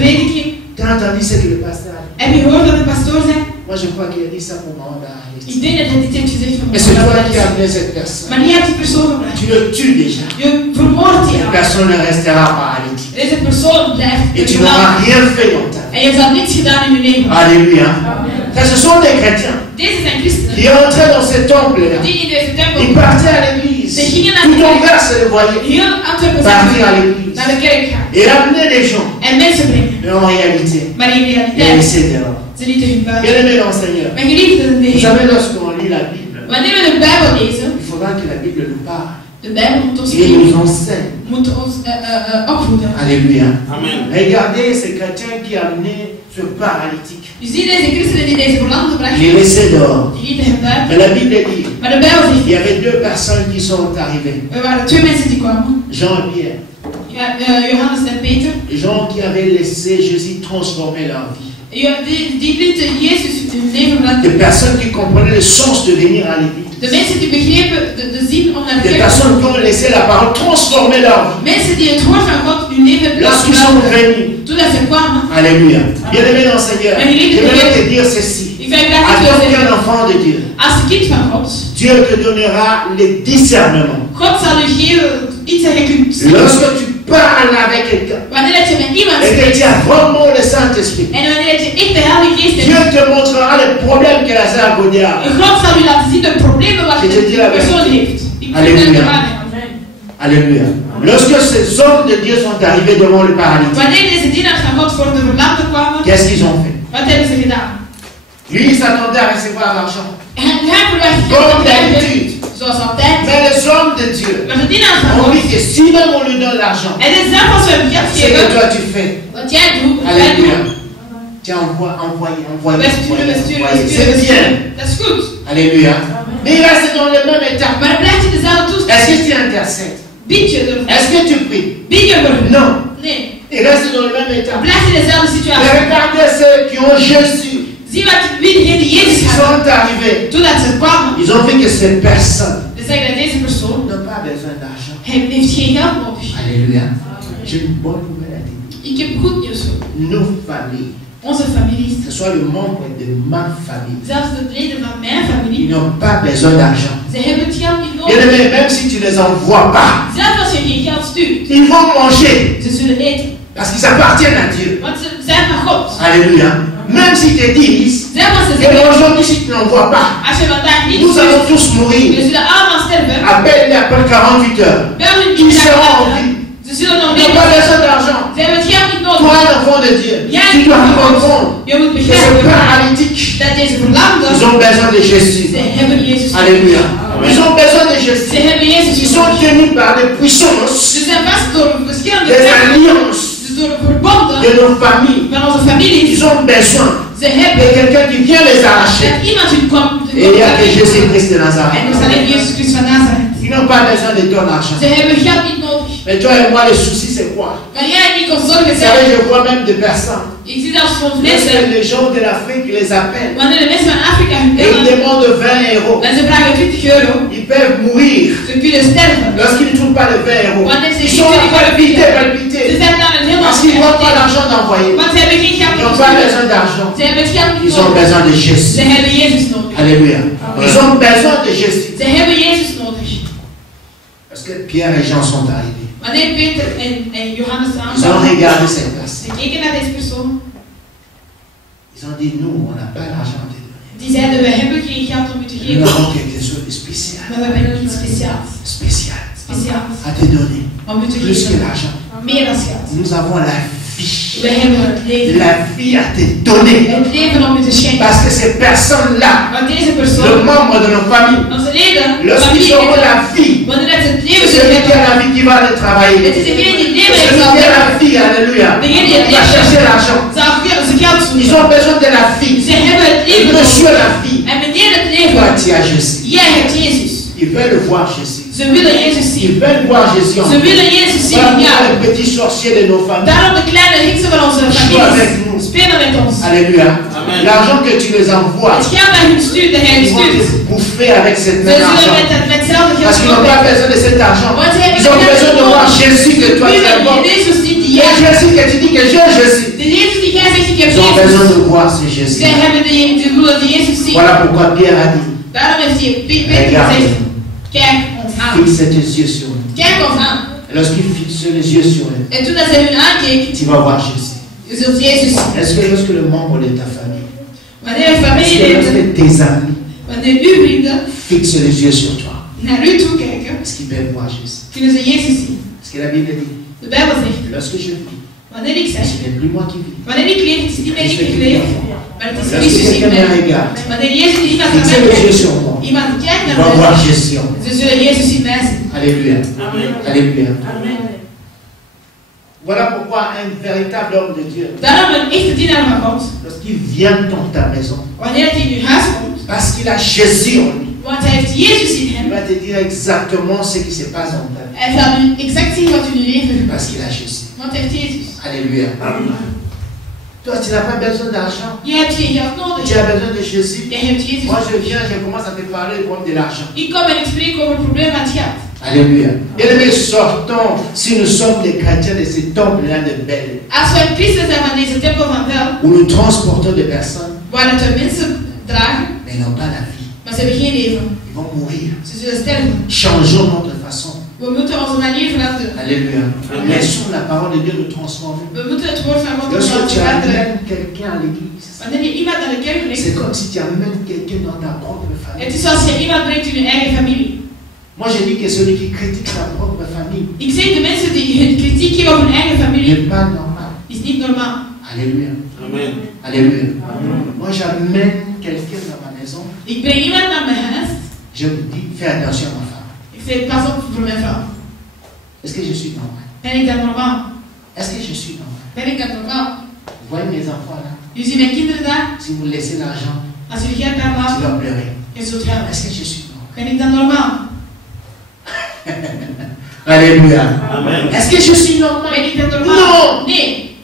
prediking? Tu as entendu ce que le pasteur a dit? Heb je gehoord dat de pastoor zei? Moi, je crois qu'il a dit ça pour maman d'arrêter. Ik denk dat hij dit heeft gezegd van Mais c'est toi qui as amené cette personne. Maar niet hebt die persoon gebracht. Tu le tues déjà. Je vermoordt die Cette al. personne ne restera paralytique. Deze persoon blijft Et tu n'auras verlamd. rien fait dans ta vie. En je zal niets gedaan in je leven. Alléluia. Ça, ce sont des chrétiens Deze zijn christenen qui entraient dans ce temple-là. die in deze Ils tempel partaient à l'église. Ze gingen naar Tout de kerk. Anvers le voyait. heel Antwerpen Partir à zijn l'église. naar de kerk gaan. Et amener les gens. En mensen brengen. Mais en réalité, Maar in les realiteit, laisser dehors. ze lieten hun buiten. Bien-aimé dans le Seigneur. Mijn geliefden in de Vous Heer. savez, lorsqu'on lit la Bible, Wanneer we de Bijbel lezen, il faudra que la Bible nous parle. de Bijbel moet ons Et geven, nous enseigne. moet ons opvoeden. Alléluia. Amen. Regardez ces chrétiens qui amenaient ce paralytique. Je ziet deze christenen die deze verlamde Les brachten, laissaient dehors. die lieten hem buiten. Mais la Bible dit, Maar de Bijbel il y zegt, avait deux personnes qui sont arrivées. er waren twee mensen die kwamen. Jean et Pierre. Ja, Johannes en Peter. Gens qui avaient laissé Jésus transformer leur vie. Ja, die lieten Jezus hun leven Des veranderen. personnes qui comprenaient le sens de venir à l'église. De mensen die begrepen de zin om naar de Des kerk te personnes qui ont laissé la parole transformer leur vie. gaan. Mensen die het woord van God hun leven Lorsqu'ils sont venus, Toen ze kwamen, alléluia. Bien-aimé dans le Seigneur, je vais te dire ceci. ik ben graag En te tant qu'un zeggen, enfant de Dieu, als kind van God, Dieu te donnera le discernement. God zal u geven iets dat je kunt zien. Lorsque tu parles avec quelqu'un Wanneer dat je met iemand et que spreekt, tu as vraiment le Saint-Esprit, en wanneer je echt de Heilige Geest Dieu hebt, te montrera les problèmes que la sœur Godia a. God zal u laten zien de problemen wat Je te dis la de persoon heeft. Ik vind Alléluia. het waar. Alléluia. Lorsque ces hommes de Dieu sont arrivés devant le paralytique, Wanneer deze dienaars van God voor de verlamde kwamen, qu'est-ce qu'ils ont fait? wat hebben ze gedaan? Lui, il s'attendait à recevoir l'argent. Hij verwacht Comme geld d'habitude. zoals altijd. Mais les hommes de Dieu Maar de dienaars van ont God, dit que si même on lui donne l'argent, en het is zelf als we hem geld c'est que geven, toi tu fais. wat jij doet, wat wij Alléluia. doen, Tiens, envoie. wij sturen, wij sturen, wij C'est sturen. bien. Dat is goed. Alléluia. Mais il reste dans le même état. Maar blijf je dezelfde Est-ce toestand? que tu intercèdes? Bied je ervoor? Est-ce que tu pries? Bied je ervoor? Non. Nee. Il reste dans le même état. Blijf je dezelfde Mais situatie? regardez ceux qui ont Jésus. Zie wat wie degene die Jezus Ils had. sont arrivés. Toen dat ze kwamen, Ils ont vu que ces personnes ze zeggen dat deze persoon, n'ont pas besoin d'argent. hij heeft geen geld nodig. Alléluia. J'ai une bonne nouvelle à dire. Ik heb goed nieuws voor u. Nos familles, Onze families, que ce soit le membre de ma famille, zelfs de leden van mijn ils familie, n'ont pas besoin d'argent. ze hebben het geld niet Bien nodig. aimé, même si tu les envoies pas, Zelfs als je geen geld stuurt, ils vont manger ze zullen eten. parce qu'ils appartiennent à Dieu. Want ze zijn van God. Alléluia. Même s'ils te disent, Zelfs als ze et zeggen, aujourd'hui si tu n'envoies pas, als je vandaag niet nous allons stuurt, tous we mourir. zullen allemaal sterven. Appelle-les après 48 heures. Bel hun Ils niet seront en naar vie. Ze Ze zullen nog Ils n'ont pas besoin d'argent. Ze hebben het geld niet nodig. Toi, l'enfant de Dieu, Jij tu dois bent comprendre Je moet que ce begrijpen paralytique, dat deze verlamden, ils ont besoin de Jésus. ze hebben Jezus. Alléluia. Ils ont besoin de Ze Jésus. hebben Jezus. Ils sont tenus par des puissances, Ze zijn vast door verschillende des krachten, alliances dus door verbonden de nos familles. van onze families. Ils ont besoin Ze de hebben quelqu'un qui vient les arracher. dat iemand hun komt. Et il y a que Jésus-Christ de En Nazareth. dat is alleen Jezus Christus van Nazareth. Ils n'ont pas besoin de ton argent. Ze hebben geld niet nodig. Mais toi et moi, le souci, c'est quoi? Maar jij en ik ons zorgen Vous savez, zijn. je vois même des personnes. Ik zie zelfs soms Lorsque mensen, les gens de l'Afrique les appellent wanneer de mensen van Afrika hun et ils bellen, demandent 20 euros, en ze vragen 20 euro, ils peuvent mourir ze kunnen sterven. lorsqu'ils ne trouvent pas les 20 euros. Wanneer ze Ils geen sont 20 euro palpités, vinden. Ze palpités. zijn dan een Parce qu'ils n'ont pas helemaal l'argent d'envoyer. want ze hebben geen geld Ils n'ont pas nodig. besoin d'argent. Ze hebben het geld niet Ils ont nodig. besoin de Jésus. Ze hebben Jezus nodig. Alléluia. Ils ont besoin de Jésus. Ze hebben Jezus nodig. Parce que Pierre et Jean sont arrivés. Wanneer Peter en Johannes Ils ont aankwamen, regardé cette personne. ze keken naar deze persoon. Ils ont dit, nous, on n'a pas l'argent à te donner. Die zeiden, we hebben geen geld om u te Nous geven, avons quelque chose de spécial. maar we hebben iets speciaals. Spécial. Speciaals. À te donner. Om u te Plus que geven. l'argent. Meer dan geld. Nous avons la vie. We hebben het leven. La vie à te donner. Het leven om u te schenken. Parce que ces personnes-là, Want deze le persoon, membre de nos familles, onze leden, lorsqu'ils auront familie, la vie, wanneer dat ze het c'est leven celui qui zullen a la vie qui va aller travailler. het is degene die het C'est leven celui zal qui a la hebben, vie, alléluia. degene die het Il va leven chercher l'argent. zal ze geld Ils zoeken. ont besoin de la vie. Ze hebben het Et leven monsieur nodig. la vie, En meneer het toi leven, tu as Jésus. jij hebt Jezus. Ils veulent voir Jésus. Ze willen Jezus zien. Ils veulent voir Jésus en Ze toi. willen Jezus zien Voilà in jou. les petits sorciers de nos familles. Daarom de kleine heksen van onze avec families nous. spelen met ons. Alléluia. L'argent que tu les envoies, Het geld dat hun stuurt, dat jij ils hun vont stuurt. te bouffer avec cette Ze même zullen argent. met hetzelfde Parce geld qu'ils n'ont pas kopen. besoin de cet argent. Want ze hebben Ils ont geen besoin de voir geld Jésus que toi tu nodig. as bon. De Jezus die Et jij Jésus que tu dis que j'ai Jésus. de Jezus die jij zegt, ik heb Ils ont besoin Jezus. de voir ce Jésus. Zij hebben de willen de Jezus zien. Voilà pourquoi Pierre a dit, Daarom heeft hij Peter Regarde. gezegd, kijk ons aan. fixe tes yeux sur lui. Kijk ons aan. Et lorsqu'il fixe les yeux sur lui, En toen dat ze hun aankeek, tu vas voir Jésus. je zult Jezus zien. Est-ce que lorsque le membre de ta famille, Wanneer een est-ce que familieleden, lorsque tes amis wanneer uw vrienden fixent les yeux sur toi, naar u toe kijken, est-ce qu'ils peuvent voir Jésus? kunnen ze Jezus zien. Parce que la Bible dit, De Bijbel zegt, lorsque je vis, wanneer ik zeg, ce n'est plus moi qui vis. wanneer ik leef, het is niet meer ik die leef, maar het is Lorsque Christus in quelqu'un me mij. regarde, Wanneer Jezus iemand naar fixez mij les yeux kijkt, sur moi, iemand kijkt il naar va voir mij, Jésus en moi. ze zullen Jezus in mij zien. Alléluia. Alléluia. Amen. Voilà pourquoi un véritable homme de Dieu, Daarom een echte dienaar van God, lorsqu'il vient dans ta maison, wanneer hij in uw huis komt, parce qu'il a Jésus en lui, want hij heeft Jezus in il hem, va te dire exactement ce qui se passe dans ta vie. hij zal u exact zien wat u in uw leven gebeurt, Parce qu'il a Jésus. want hij heeft Jezus. Alléluia. Toi, tu n'as pas besoin d'argent. Je hebt geen geld nodig, Tu as besoin de Jésus. jij hebt Jezus. Moi, je viens, je commence à te parler comme de l'argent. Ik kom en ik spreek over het probleem van het geld. Alléluia. Et nous sortons, si nous sommes des chrétiens de ce temple-là de Belle, Als wij christen zijn van deze tempel van Vel, où nous transportons des personnes, waar dat we mensen dragen, mais ils n'ont pas la vie. maar ze hebben geen leven. Ils vont mourir. Ze zullen sterven. Changeons notre façon. We moeten onze manier veranderen. Alléluia. Laissons la parole de Dieu nous transformer. We moeten het woord van God Lorsque laten tu veranderen. amènes quelqu'un à l'église, Wanneer je iemand naar de kerk c'est brengt, comme si tu amènes quelqu'un dans ta propre famille. het is als je iemand brengt in je eigen familie. Moi, je dis que celui qui critique sa propre famille Ik zeg de mensen die hun kritiek geven op hun eigen familie, n'est pas normal. is niet normaal. Alléluia. Amen. Alléluia. Moi, j'amène quelqu'un dans ma maison. Ik breng iemand naar mijn huis, Je me dis, fais attention à ma femme. ik zeg pas op voor mijn vrouw. Est-ce que je suis normal? Ben ik dat normaal? Est-ce que je suis normal? Ben ik dat normaal? Vous voyez mes enfants là? Je ziet mijn kinderen daar, Si vous laissez l'argent, als jullie geld daar tu laten, vas pleurer. je zult huilen. Est-ce que je suis normal? Ben ik dat normaal? Alléluia. Amen. Est-ce que je suis normal? Ben ik dat normaal? Non! Nee.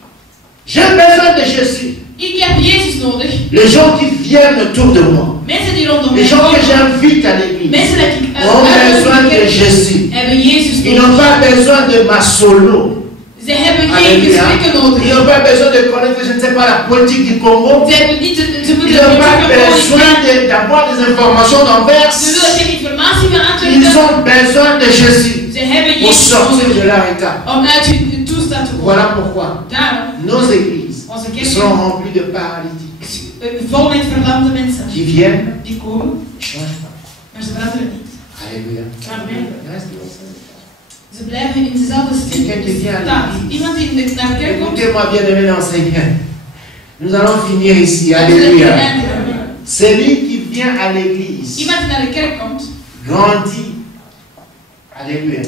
J'ai besoin de Jésus. Ik heb Jezus nodig. Les gens qui viennent autour de moi, Mensen die rondom les mij gens que komen, j'invite à l'église, mensen dat ik ont besoin de uitnodig, Jésus. hebben Jezus Ils n'ont nodig. pas besoin de ma solo. Ze hebben geen Alléluia. gesprekken nodig. Ils n'ont pas besoin de connaître, je ne sais pas, la politique du Congo. Ze hebben niet, ze Ils moeten n'ont pas niet besoin d'avoir des informations d'Anvers. Ze willen geen informatie van Ils Antwerpen. ont besoin de Jésus Ze hebben pour Jezus sortir de nodig leur état. om uit hun toestand te komen. Voilà pourquoi Daarom, nos églises onze sont kerken remplies de paralytiques vol met verlamde mensen. qui viennent, Die komen, ne changent pas. maar ze veranderen niet. Alléluia. Amen. Reste comme ça. Ze blijven in dezelfde Quelqu'un qui vient à staat. l'église. Iemand die naar de kerk komt. Écoutez-moi, bien-aimé dans le Seigneur. Nous allons finir ici. en ze zullen Alléluia. eindigen. Celui qui vient à l'église Iemand die naar de kerk komt, grandit. Alléluia.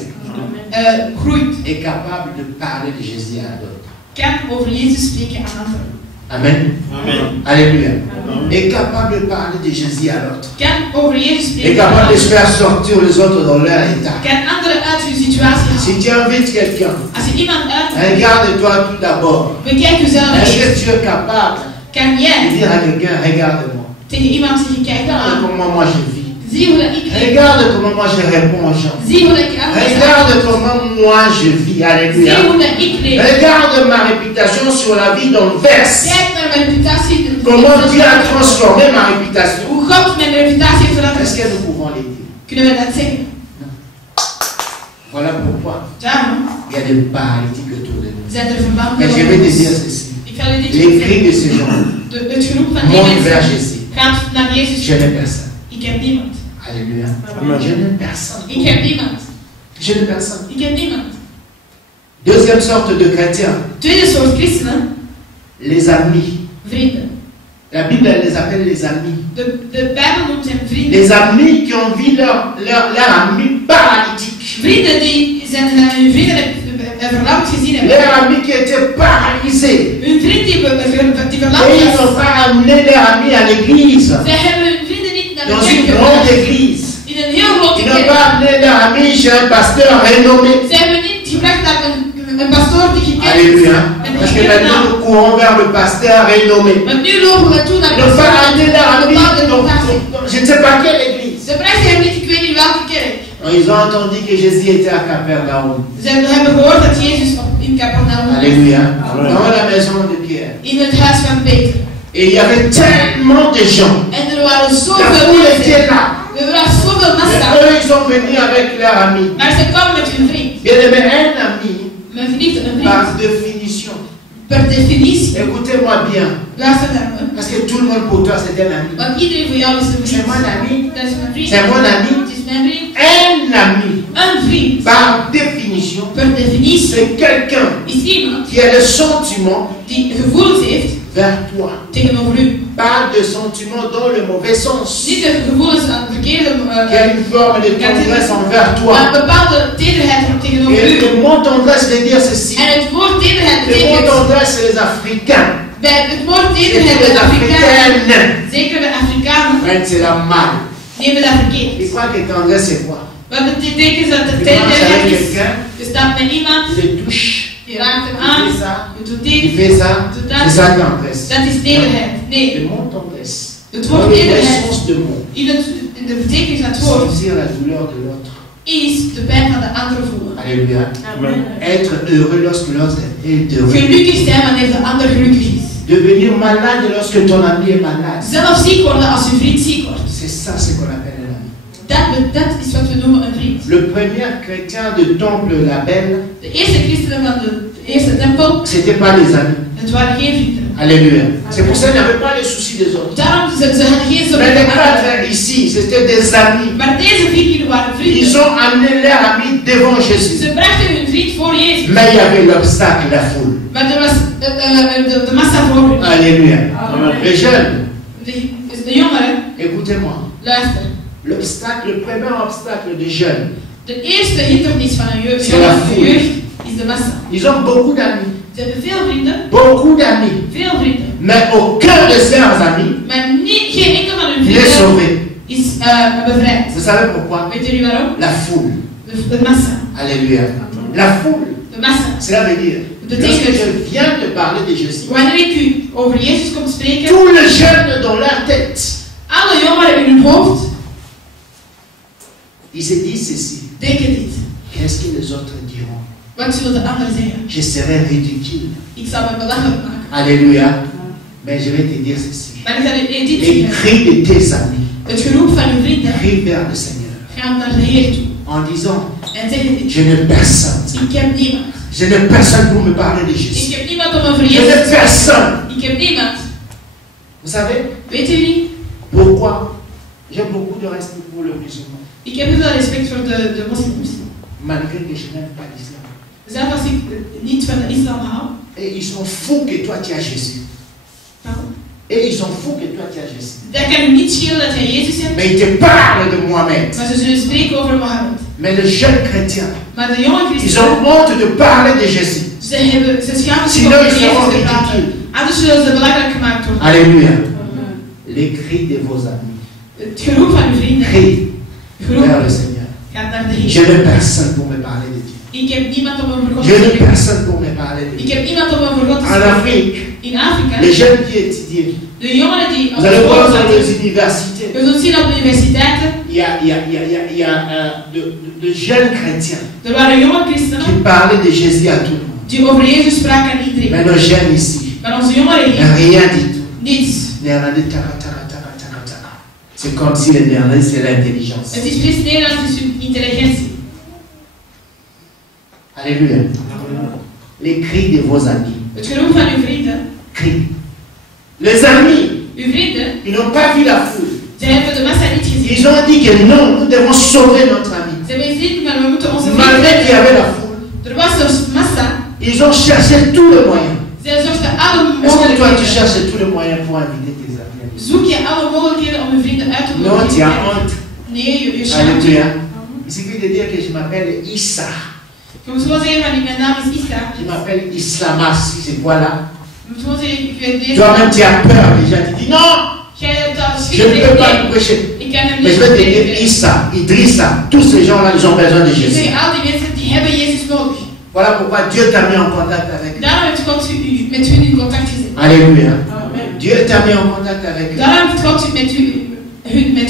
groeit. Est capable de parler de Jésus à d'autres. Kan over Jezus spreken aan anderen. Amen. Amen. Alléluia. Est capable de parler de Jésus à l'autre. Kan over Jezus Est spreken aan capable de anderen. faire sortir les autres dans leur état. Kan anderen uit hun situatie halen. Si tu invites quelqu'un, Als je iemand uitnodigt, regarde-toi tout d'abord. bekijk jezelf Est-ce eens. que tu es capable Kan de jij dire à quelqu'un, regarde-moi. tegen iemand zeggen, kijk dan Regarde aan. comment moi je vis. Zie hoe dat ik leef. Regarde comment moi je réponds aux gens. Zie hoe dat ik anderen Regarde comment moi je vis. Zie Alléluia. hoe dat ik leef. Regarde ma réputation sur la vie d'Anvers. Kijk naar mijn reputatie. Comment Dieu a transformé ma réputation. Hoe God mijn reputatie heeft Est-ce que veranderd. nous pouvons les dire? Kunnen we dat zeggen? Voilà pourquoi Daarom il y a des paralytiques autour de nous. zijn er verbanden. Mais je vais te dire ceci. Ik ga jullie dit Les zeggen. cris de ces gens Het geroep van die montent vers mensen Jésus. gaat naar Jezus. Je n'ai personne. Ik heb niemand. Alléluia. Amen. Je n'ai personne. Ik heb niemand. Je n'ai personne. Ik heb niemand. Deuxième sorte de chrétiens, Tweede soort christenen, les amis. vrienden. La Bible elle les appelle les amis. De Bijbel noemt hem vrienden. Les amis qui ont vu leur ami paralytique. Vrienden die zijn hun vrienden verlamd gezien hebben. Leur ami qui était paralysé. Hun vriend die verlamd Et ils was. n'ont pas amené leur ami à l'église. Zij hebben hun vrienden niet naar de Dans kerk une grande gebracht. église. In een heel grote Ils n'ont kerk. pas amené leur ami chez un pasteur renommé. Ze hebben niet gebracht naar een pastoor die gekend is. Alléluia. En Parce die que gekend maintenant naam. nous courons vers le pasteur renommé. Want nu lopen we toe naar Ils n'ont pas amené leur een ami bepaalde dans locatie. je ne sais pas quelle église. Ze brachten hem niet, ik weet niet welke kerk. Ils ont entendu que Jésus était à Capernaum. Ze hebben gehoord dat Jezus in Capernaum was. Alléluia. Amen. Dans la maison de Pierre. In het huis van Peter. Et il y avait tellement de gens. En er waren La zoveel foule mensen. était là. Er waren zoveel Mais massa. eux, ils sont venus avec leur ami. Maar ze kwamen met hun vriend. Bien aimé, un ami, Mijn vriend, een par vriend. définition. Per definitie. Écoutez-moi bien. Luister naar me. Parce que tout le monde pour toi, c'est un ami. Want iedereen voor jou is een C'est vriend. mon ami. Dat is mijn vriend. C'est mon ami. Het is mijn vriend. Un ami, Een vriend. par définition, Per definitie c'est quelqu'un is iemand qui a des sentiments die gevoelens heeft vers toi. tegenover u. Pas de sentiments dans le mauvais sens. Niet de gevoelens aan de verkeerde Qui a une forme de tendresse envers maar een toi. bepaalde tederheid tegenover Et u. le mot tendresse veut dire ceci. En het woord tederheid Le mot betekent tendresse, c'est les Africains. bij het woord C'est tederheid les bij Afrikanen, Africaines. zeker bij Afrikanen, Ouais, c'est la mal. nemen dat verkeerd. Ils croient que tendresse, c'est quoi? Wat betekent dat de Tu marches avec tederheid is? quelqu'un, Je staat met iemand, tu le touches, je raakt hem tu aan, fais ça, je doet tu dit, fais ça, Tout c'est ça tendresse. dat is tederheid. Nee, Le mot tendresse, het dans woord le vrai tederheid, sens de mot, in de betekenis van het woord, sentir la douleur de l'autre. is de pijn van de andere voelen. Alléluia. Amen. Être heureux lorsque l'autre est heureux. Gelukkig zijn wanneer de ander gelukkig is. Devenir malade lorsque ton ami est malade. Zelf ziek worden als uw vriend ziek wordt. C'est ça ce qu'on appelle un ami. Dat is wat we noemen een vriend. Le premier chrétien de temple Label, De eerste christenen van de eerste tempel, c'était pas des amis. het waren geen vrienden. Alléluia. C'est pour ça qu'ils n'avaient pas les soucis des autres. Daarom ze hadden geen zorgen Mais les voor anderen. quatre ici, c'était des amis. Maar deze vier hier waren Ils vrienden. ont amené leur ami devant Jésus. Ze brachten hun vriend voor Jezus. Mais il y avait l'obstacle, la foule. Maar er was de massa voor hun. Alléluia. Amen. Les jeunes, De jongeren, écoutez-moi. luister. L'obstacle, le premier obstacle des jeunes, De eerste hindernis van een C'est la foule. jeugd is de massa. ils ont beaucoup d'amis. Ze hebben veel vrienden, Beaucoup d'amis. veel vrienden. Mais aucun de leurs amis Maar geen enkel van hun n'est vrienden sauvé. is bevrijd. Vous savez pourquoi? Weet jullie waarom? La foule. De massa. Alléluia. La foule. De massa. Cela veut dire, De lorsque tegen- je viens de parler de Jésus, Wanneer ik u over Jezus kom spreken, tous les jeunes dans leur tête, alle jongeren in hun hoofd ils se disent ceci. denken dit. Qu'est-ce que les autres diront? Wat zullen de anderen zeggen? Je serai ridicule. Ik zal me belachelijk maken. Alléluia. Mais je vais te dire ceci. Maar ik zal u dit Les zeggen. cris de tes amis, Het geroep van uw vrienden crie vers le Seigneur gaat naar de Heer toe. en disant, En zeggen dit. je n'ai personne. Ik heb niemand. Je n'ai personne pour me parler de Ik Jésus. heb niemand om over Je Jezus n'ai te spreken. personne. Ik heb niemand. Vous savez Weet jullie? pourquoi? J'ai beaucoup de respect pour le musulman. Ik heb heel veel respect voor de moslims. malgré que je n'aime pas l'islam. Zelfs als ik niet van de islam hou. Et ils sont fous que toi tu as Jésus. Pardon? Et ils sont fous que toi tu as Jésus. Dat kan je niet schelen dat jij Jezus hebt. Mais ils te parlent de Mohamed. Maar ze zullen spreken over Mohammed. Mais les jeunes chrétiens, Maar de jonge ils christenen, ont honte de parler de Jésus. ze schamen zich Sinon, om ils over seront Jezus te praten. ridicules. Anders zullen ze belangrijk gemaakt worden. Alléluia. Les cris de vos amis. Het geroep van uw vrienden. Crie vers le Geroep Seigneur. gaat naar de Je Heer. n'ai personne pour me parler de Dieu. Ik heb niemand om over God Je te n'ai spreken. personne pour me parler de Ik Dieu. heb niemand om over God te En spreken. Afrique, In Afrika, les jeunes qui étudient, de jongeren die op vous allez school voir dans zitten, les universités, we zullen zien op de universiteiten, il y a de jeunes chrétiens er waren jonge qui christenen parlaient de Jésus à tout le monde. die over Jezus spraken aan iedereen. Mais nos jeunes ici, Maar onze jongeren hier, rien du tout. niets. Néerlandais, taka, taka, taka, taka, taka. C'est comme si les Néerlandais, c'est l'intelligence. Het is precies Nederlands, het is hun intelligentie. Alléluia. Les cris de vos amis. Het geroep van uw vrienden. Cris. Les amis, Uw vrienden, ils n'ont pas vu la foule. zij hebben de massa niet gezien. Ils ont dit que non, nous devons sauver notre ami. Ze hebben gezien, maar we moeten onze Malgré vrienden qu'il y avait redden. la foule, Er was een massa. ils ont cherché tous les moyens. Zij zochten alle Est-ce que toi tu mogelijkheden. cherches tous les moyens pour inviter tes amis? Zoek je alle mogelijkheden om uw vrienden uit te Non, tu as nodigen? honte. Nee, je schaamt je. Alléluia. Il suffit de dire que je m'appelle Issa. Je moet gewoon zeggen van mijn naam is Issa. Je m'appelle Islamas, c'est quoi là? Je moet gewoon zeggen, ik ben deze. Toi-même tu as peur déjà. Tu dis non, Jij hebt al je ne peux pas schrik. me prêcher. Ik kan hem Mais niet je vais te dire prediken. Issa, Idrissa, tous ces gens-là, ils ont besoin de Ik Jésus. zeg, al die mensen die hebben Jezus nodig. Voilà pourquoi Dieu t'a mis en contact avec eux. Daarom heeft God u met hun in contact gezet. Alléluia. Amen. Dieu t'a mis en contact avec eux. Daarom heeft God u met hun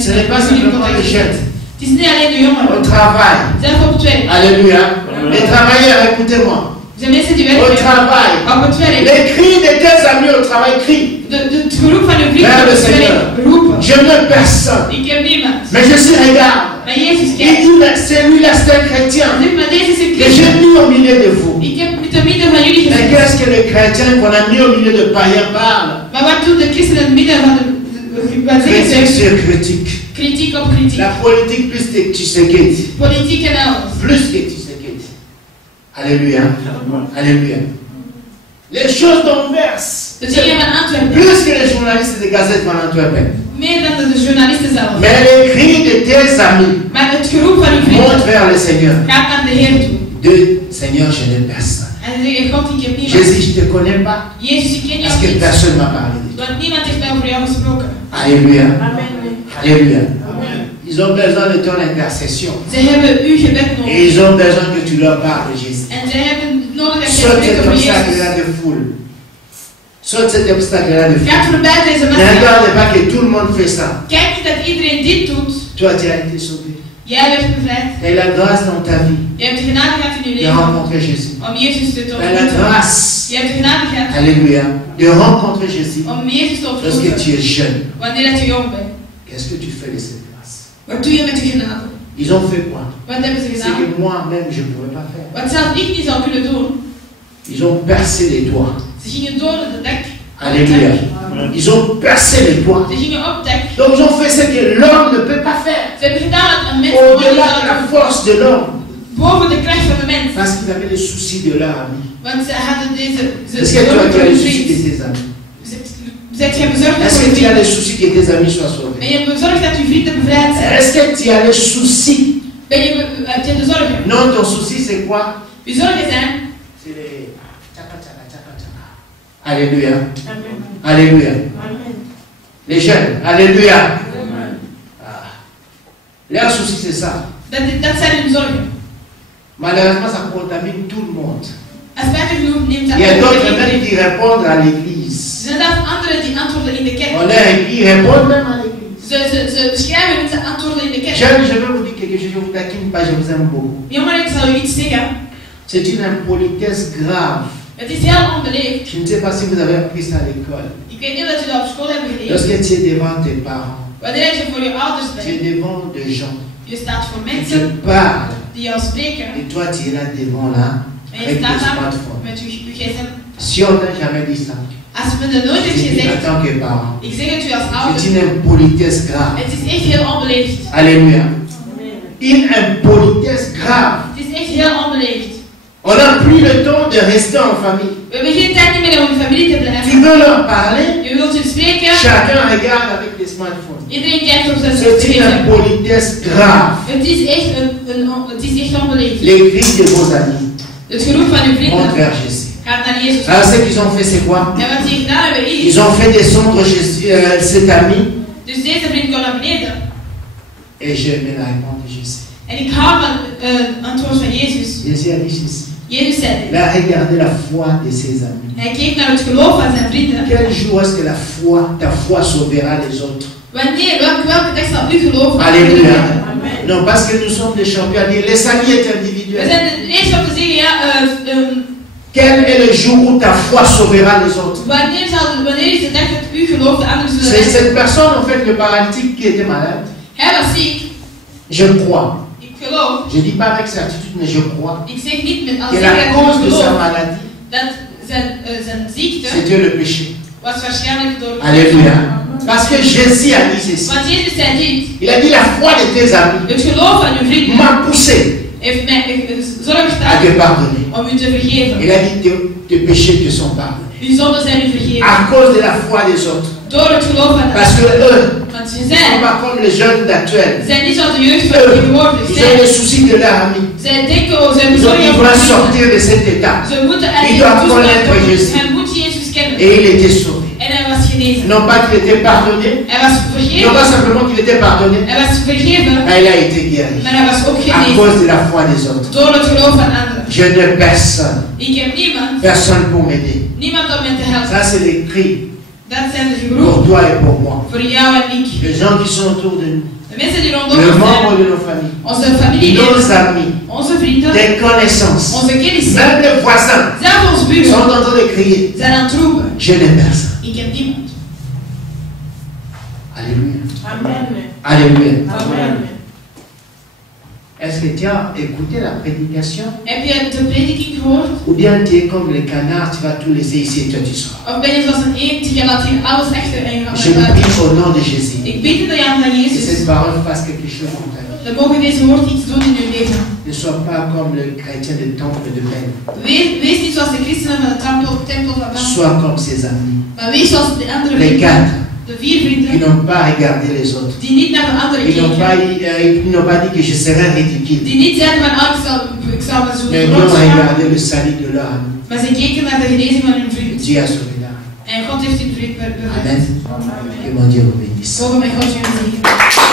Ce n'est pas met hun in simplement contact les gezet. jeunes. Het is niet alleen de Au jongeren. travail. Zelf op het werk. Alléluia. Les travailleurs, écoutez-moi. Er zijn mensen die Au werken. travail. Op het werk. Les cris de tes amis au travail crient. Het geroep van uw Vers vrienden op le het Seigneur. werk roepen. Je n'ai personne. Ik heb niemand. Mais je suis regarde. Maar Jezus Il kijkt. dit, c'est lui là, c'est un chrétien. Zeg maar, deze is een Que j'ai christen. mis au milieu de vous. Ik heb met de midden van jullie Mais gezet. qu'est-ce que le chrétien qu'on a mis au milieu de païens parle? Maar wat doet de christen in het midden van wat zeggen Critique ze? sur critique. Kritiek op kritiek. La politique plus que Tshisekedi. Politiek en alles. Plus que Tshisekedi. Alléluia. Alléluia. Les choses d'Anvers. De dingen van Antwerpen. Plus que les journalistes de Gazette van Antwerpen. Meer dan de journalisten zelf. Mais les cris de tes amis Maar het geroep van uw montent vrienden vers le Seigneur. gaat naar de Heer toe. De Seigneur, je n'ai personne. En ze zeggen, God, ik heb niemand. Jésus, je ne te connais pas. Jezus, ik ken Parce jou que niet. personne ne m'a parlé de toi. Want niemand heeft mij over jou gesproken. Alléluia. Amen. Alléluia. Ils ont besoin de ton intercession. Ze hebben uw gebed Et nodig. ils ont besoin que tu leur parles de Jésus. En zij hebben nodig dat je Saute spreekt cet over obstacle-là Jezus. de foule. Saute cet obstacle-là de foule. Gaat voorbij deze Ne massa. regarde pas que tout le monde fait ça. Kijk niet dat iedereen dit doet. Toi, tu as été sauvé. Jij werd bevrijd. Et la grâce dans ta vie Je hebt de genade gehad in je de leven rencontrer Jésus. om Jezus te Et la ontmoeten. grâce, Je hebt de genade gehad alléluia, de rencontrer Jésus om Jezus te lorsque ontmoeten tu es jeune. wanneer dat je jong bent. Qu'est-ce que tu fais de cette grâce? Wat doe je met de genade? Ils ont fait quoi? Wat hebben ze C'est gedaan? que moi-même, je ne pourrais pas faire. Wat zelfs ik niet zou kunnen doen. Ils ont percé les doigts. Ze gingen door de dek. Alléluia. Ils ont percé les doigts. Ze gingen op dek. Donc ils ont fait ce que l'homme ne peut pas faire. Ze hebben gedaan wat een mens gewoon niet Au-delà de zou la doen. force de l'homme. Boven de kracht van de mens. Parce qu'ils avaient les soucis de leur ami. Want ze hadden deze... Est-ce que toi, tu as les soucis de tes amis? Zet je bezorgd Est-ce voor que je tu as les vrienden? soucis que tes amis soient Ben sauvés? je bezorgd dat je vrienden bevrijd zijn? Est-ce que tu as les soucis? Heb je de zorgen? Non, ton souci c'est quoi? Je zorgen zijn... C'est les... Tchaka, tchaka, tchaka, tchaka. Alléluia. Alléluia. Les jeunes. Alléluia. Ah. Leur souci c'est ça. Dat zijn hun zorgen. Malheureusement, ça contamine tout le monde. Spijtig genoeg neemt dat Il y a over d'autres même iedereen. qui répondent à l'église. Er zijn zelfs anderen die antwoorden in de kerk. On leur écrit, ils répondent même à l'église. Ze schrijven en ze antwoorden in de kerk. Jeunes, je vais vous dire quelque chose, je vous taquine pas, je vous aime beaucoup. Jongeren, ik zal u iets zeggen. C'est une impolitesse grave. Het is heel onbeleefd. Je ne sais pas si vous avez appris ça à l'école. Ik weet niet of je dat op school hebt geleerd. Lorsque tu es devant tes parents, Wanneer je voor je ouders tu es bent, devant des gens je staat voor qui te mensen parlent die jou spreken. et toi tu es là devant là En je avec ton staat daar smartphone. met je gsm. Si on n'a jamais dit ça, Als me dat nooit heeft je dis en gezegd, tant que parent, ik zeg het u als c'est ouder. une impolitesse grave. Het is echt heel onbeleefd. Alléluia. Une impolitesse grave. Het is is echt heel onbeleefd. On n'a plus le temps de rester en famille. We hebben geen tijd meer om in familie te Tu blijven. veux leur parler, Je wilt hun spreken. chacun regarde avec les smartphones. Iedereen kijkt op zijn C'est une scherm. impolitesse grave. Het is echt onbeleefd. Les cris de vos amis Het geroep van uw montent vrienden vers Jésus. gaat naar Jezus. Alors ce qu'ils ont fait, c'est quoi? En wat die gedaan hebben is, Ils ont fait descendre Jésus, cet ami. dus deze vriend kwam naar beneden. Et je me la réponse de Jésus. En ik hou van het antwoord van Jezus. Jésus a dit ceci. Jezus zei Il dit. a regardé la foi de ses amis. Hij keek naar het geloof van zijn vrienden. Quel jour est-ce que ta foi sauvera les autres? Welke dag zal u geloof Alléluia. Non, parce que nous sommes des champions. Le salut est We individuel. zijn de eerste om te zeggen, ja, Quel est le jour où ta foi sauvera les autres? wanneer is de dag dat u geloof de anderen zullen C'est redden? cette personne, en fait, le paralytique qui était malade. Hij was ziek. Je crois. Ik geloof. Je ne dis pas avec certitude, mais je crois Ik zeg niet met als que ik la het cause de sa geloof maladie, dat zijn ziekte c'était le péché. was waarschijnlijk door Alléluia. Parce que Jésus a dit ceci. Want Jezus zei dit. Il a dit la foi de tes amis Het geloof van uw vrienden m'a poussé heeft mij zorg à gedaan te pardonner. om u te vergeven. Il a dit tes péchés te sont pardonnés. Uw zonden zijn u vergeven. À cause de la foi des autres. Door het geloof van de Parce que anderen. eux, Want ze ils ne sont pas comme les jeunes d'actuel. zijn niet zoals de jeugd van Eux, tegenwoordig ils ont zijn. des soucis de leur ami. Zij denken, ze hebben Ils zorgen voor doivent hun vrienden. sortir de cet état. Ze moeten Il eigenlijk doit toestaan connaître komen. Jésus. Hij moet Jezus kennen. Et il était sauvé. En hij was genezen. Non pas qu'il était pardonné, Hij was non pas vergeven. simplement qu'il était pardonné, Hij was vergeven. mais il a été guéri. Maar hij was ook À genezen. cause de la foi des autres. Door het geloof van anderen. Je n'ai personne. Ik heb niemand. Personne pour m'aider. Niemand om me te helpen. Ça, c'est les cris Dat zijn de pour geroepen. toi et pour moi. Voor jou en ik. Les gens qui sont autour de nous, De mensen die rondom les ons membres zijn. de nos familles, Onze familie. nos amis, Onze vrienden. des connaissances, Onze kennissen. même les voisins Zelfs ons sont buren. en train de crier. Zijn aan het roepen. Je n'ai personne. Ik heb niemand. Alléluia. Amen. Alléluia. Amen. Est-ce que tu as écouté la prédication? Heb je de prediking gehoord? Ou bien tu es comme les canards, tu vas tout laisser ici et toi tu sors? Of ben je zoals een eend, je laat hier alles achter en je gaat Je naar buiten? prie au nom de Jésus. Ik bid in de naam van Que Jezus. cette parole fasse quelque chose en ta vie. Dan mogen deze woord iets doen in uw leven. Ne sois pas comme le chrétien de temple de Belle. Wees niet zoals de christenen van de tempel van Bel. Sois comme ses amis. Maar wees zoals de andere Les vrienden. quatre De 4 qui vrienden n'ont pas regardé les autres. die niet naar de anderen Ils n'ont keken. pas dit que je serai ridicule. Die niet zeiden van, ik zal me zo Mais ils ont groot schamen. regardé le salut de leur ami. Maar ze keken naar de genezing van hun vriend. Dieu a sauvé leur ami. En God heeft hun vriend bereikt. Amen. Que mon Dieu vous bénisse. Mogen mijn God jullie zegenen.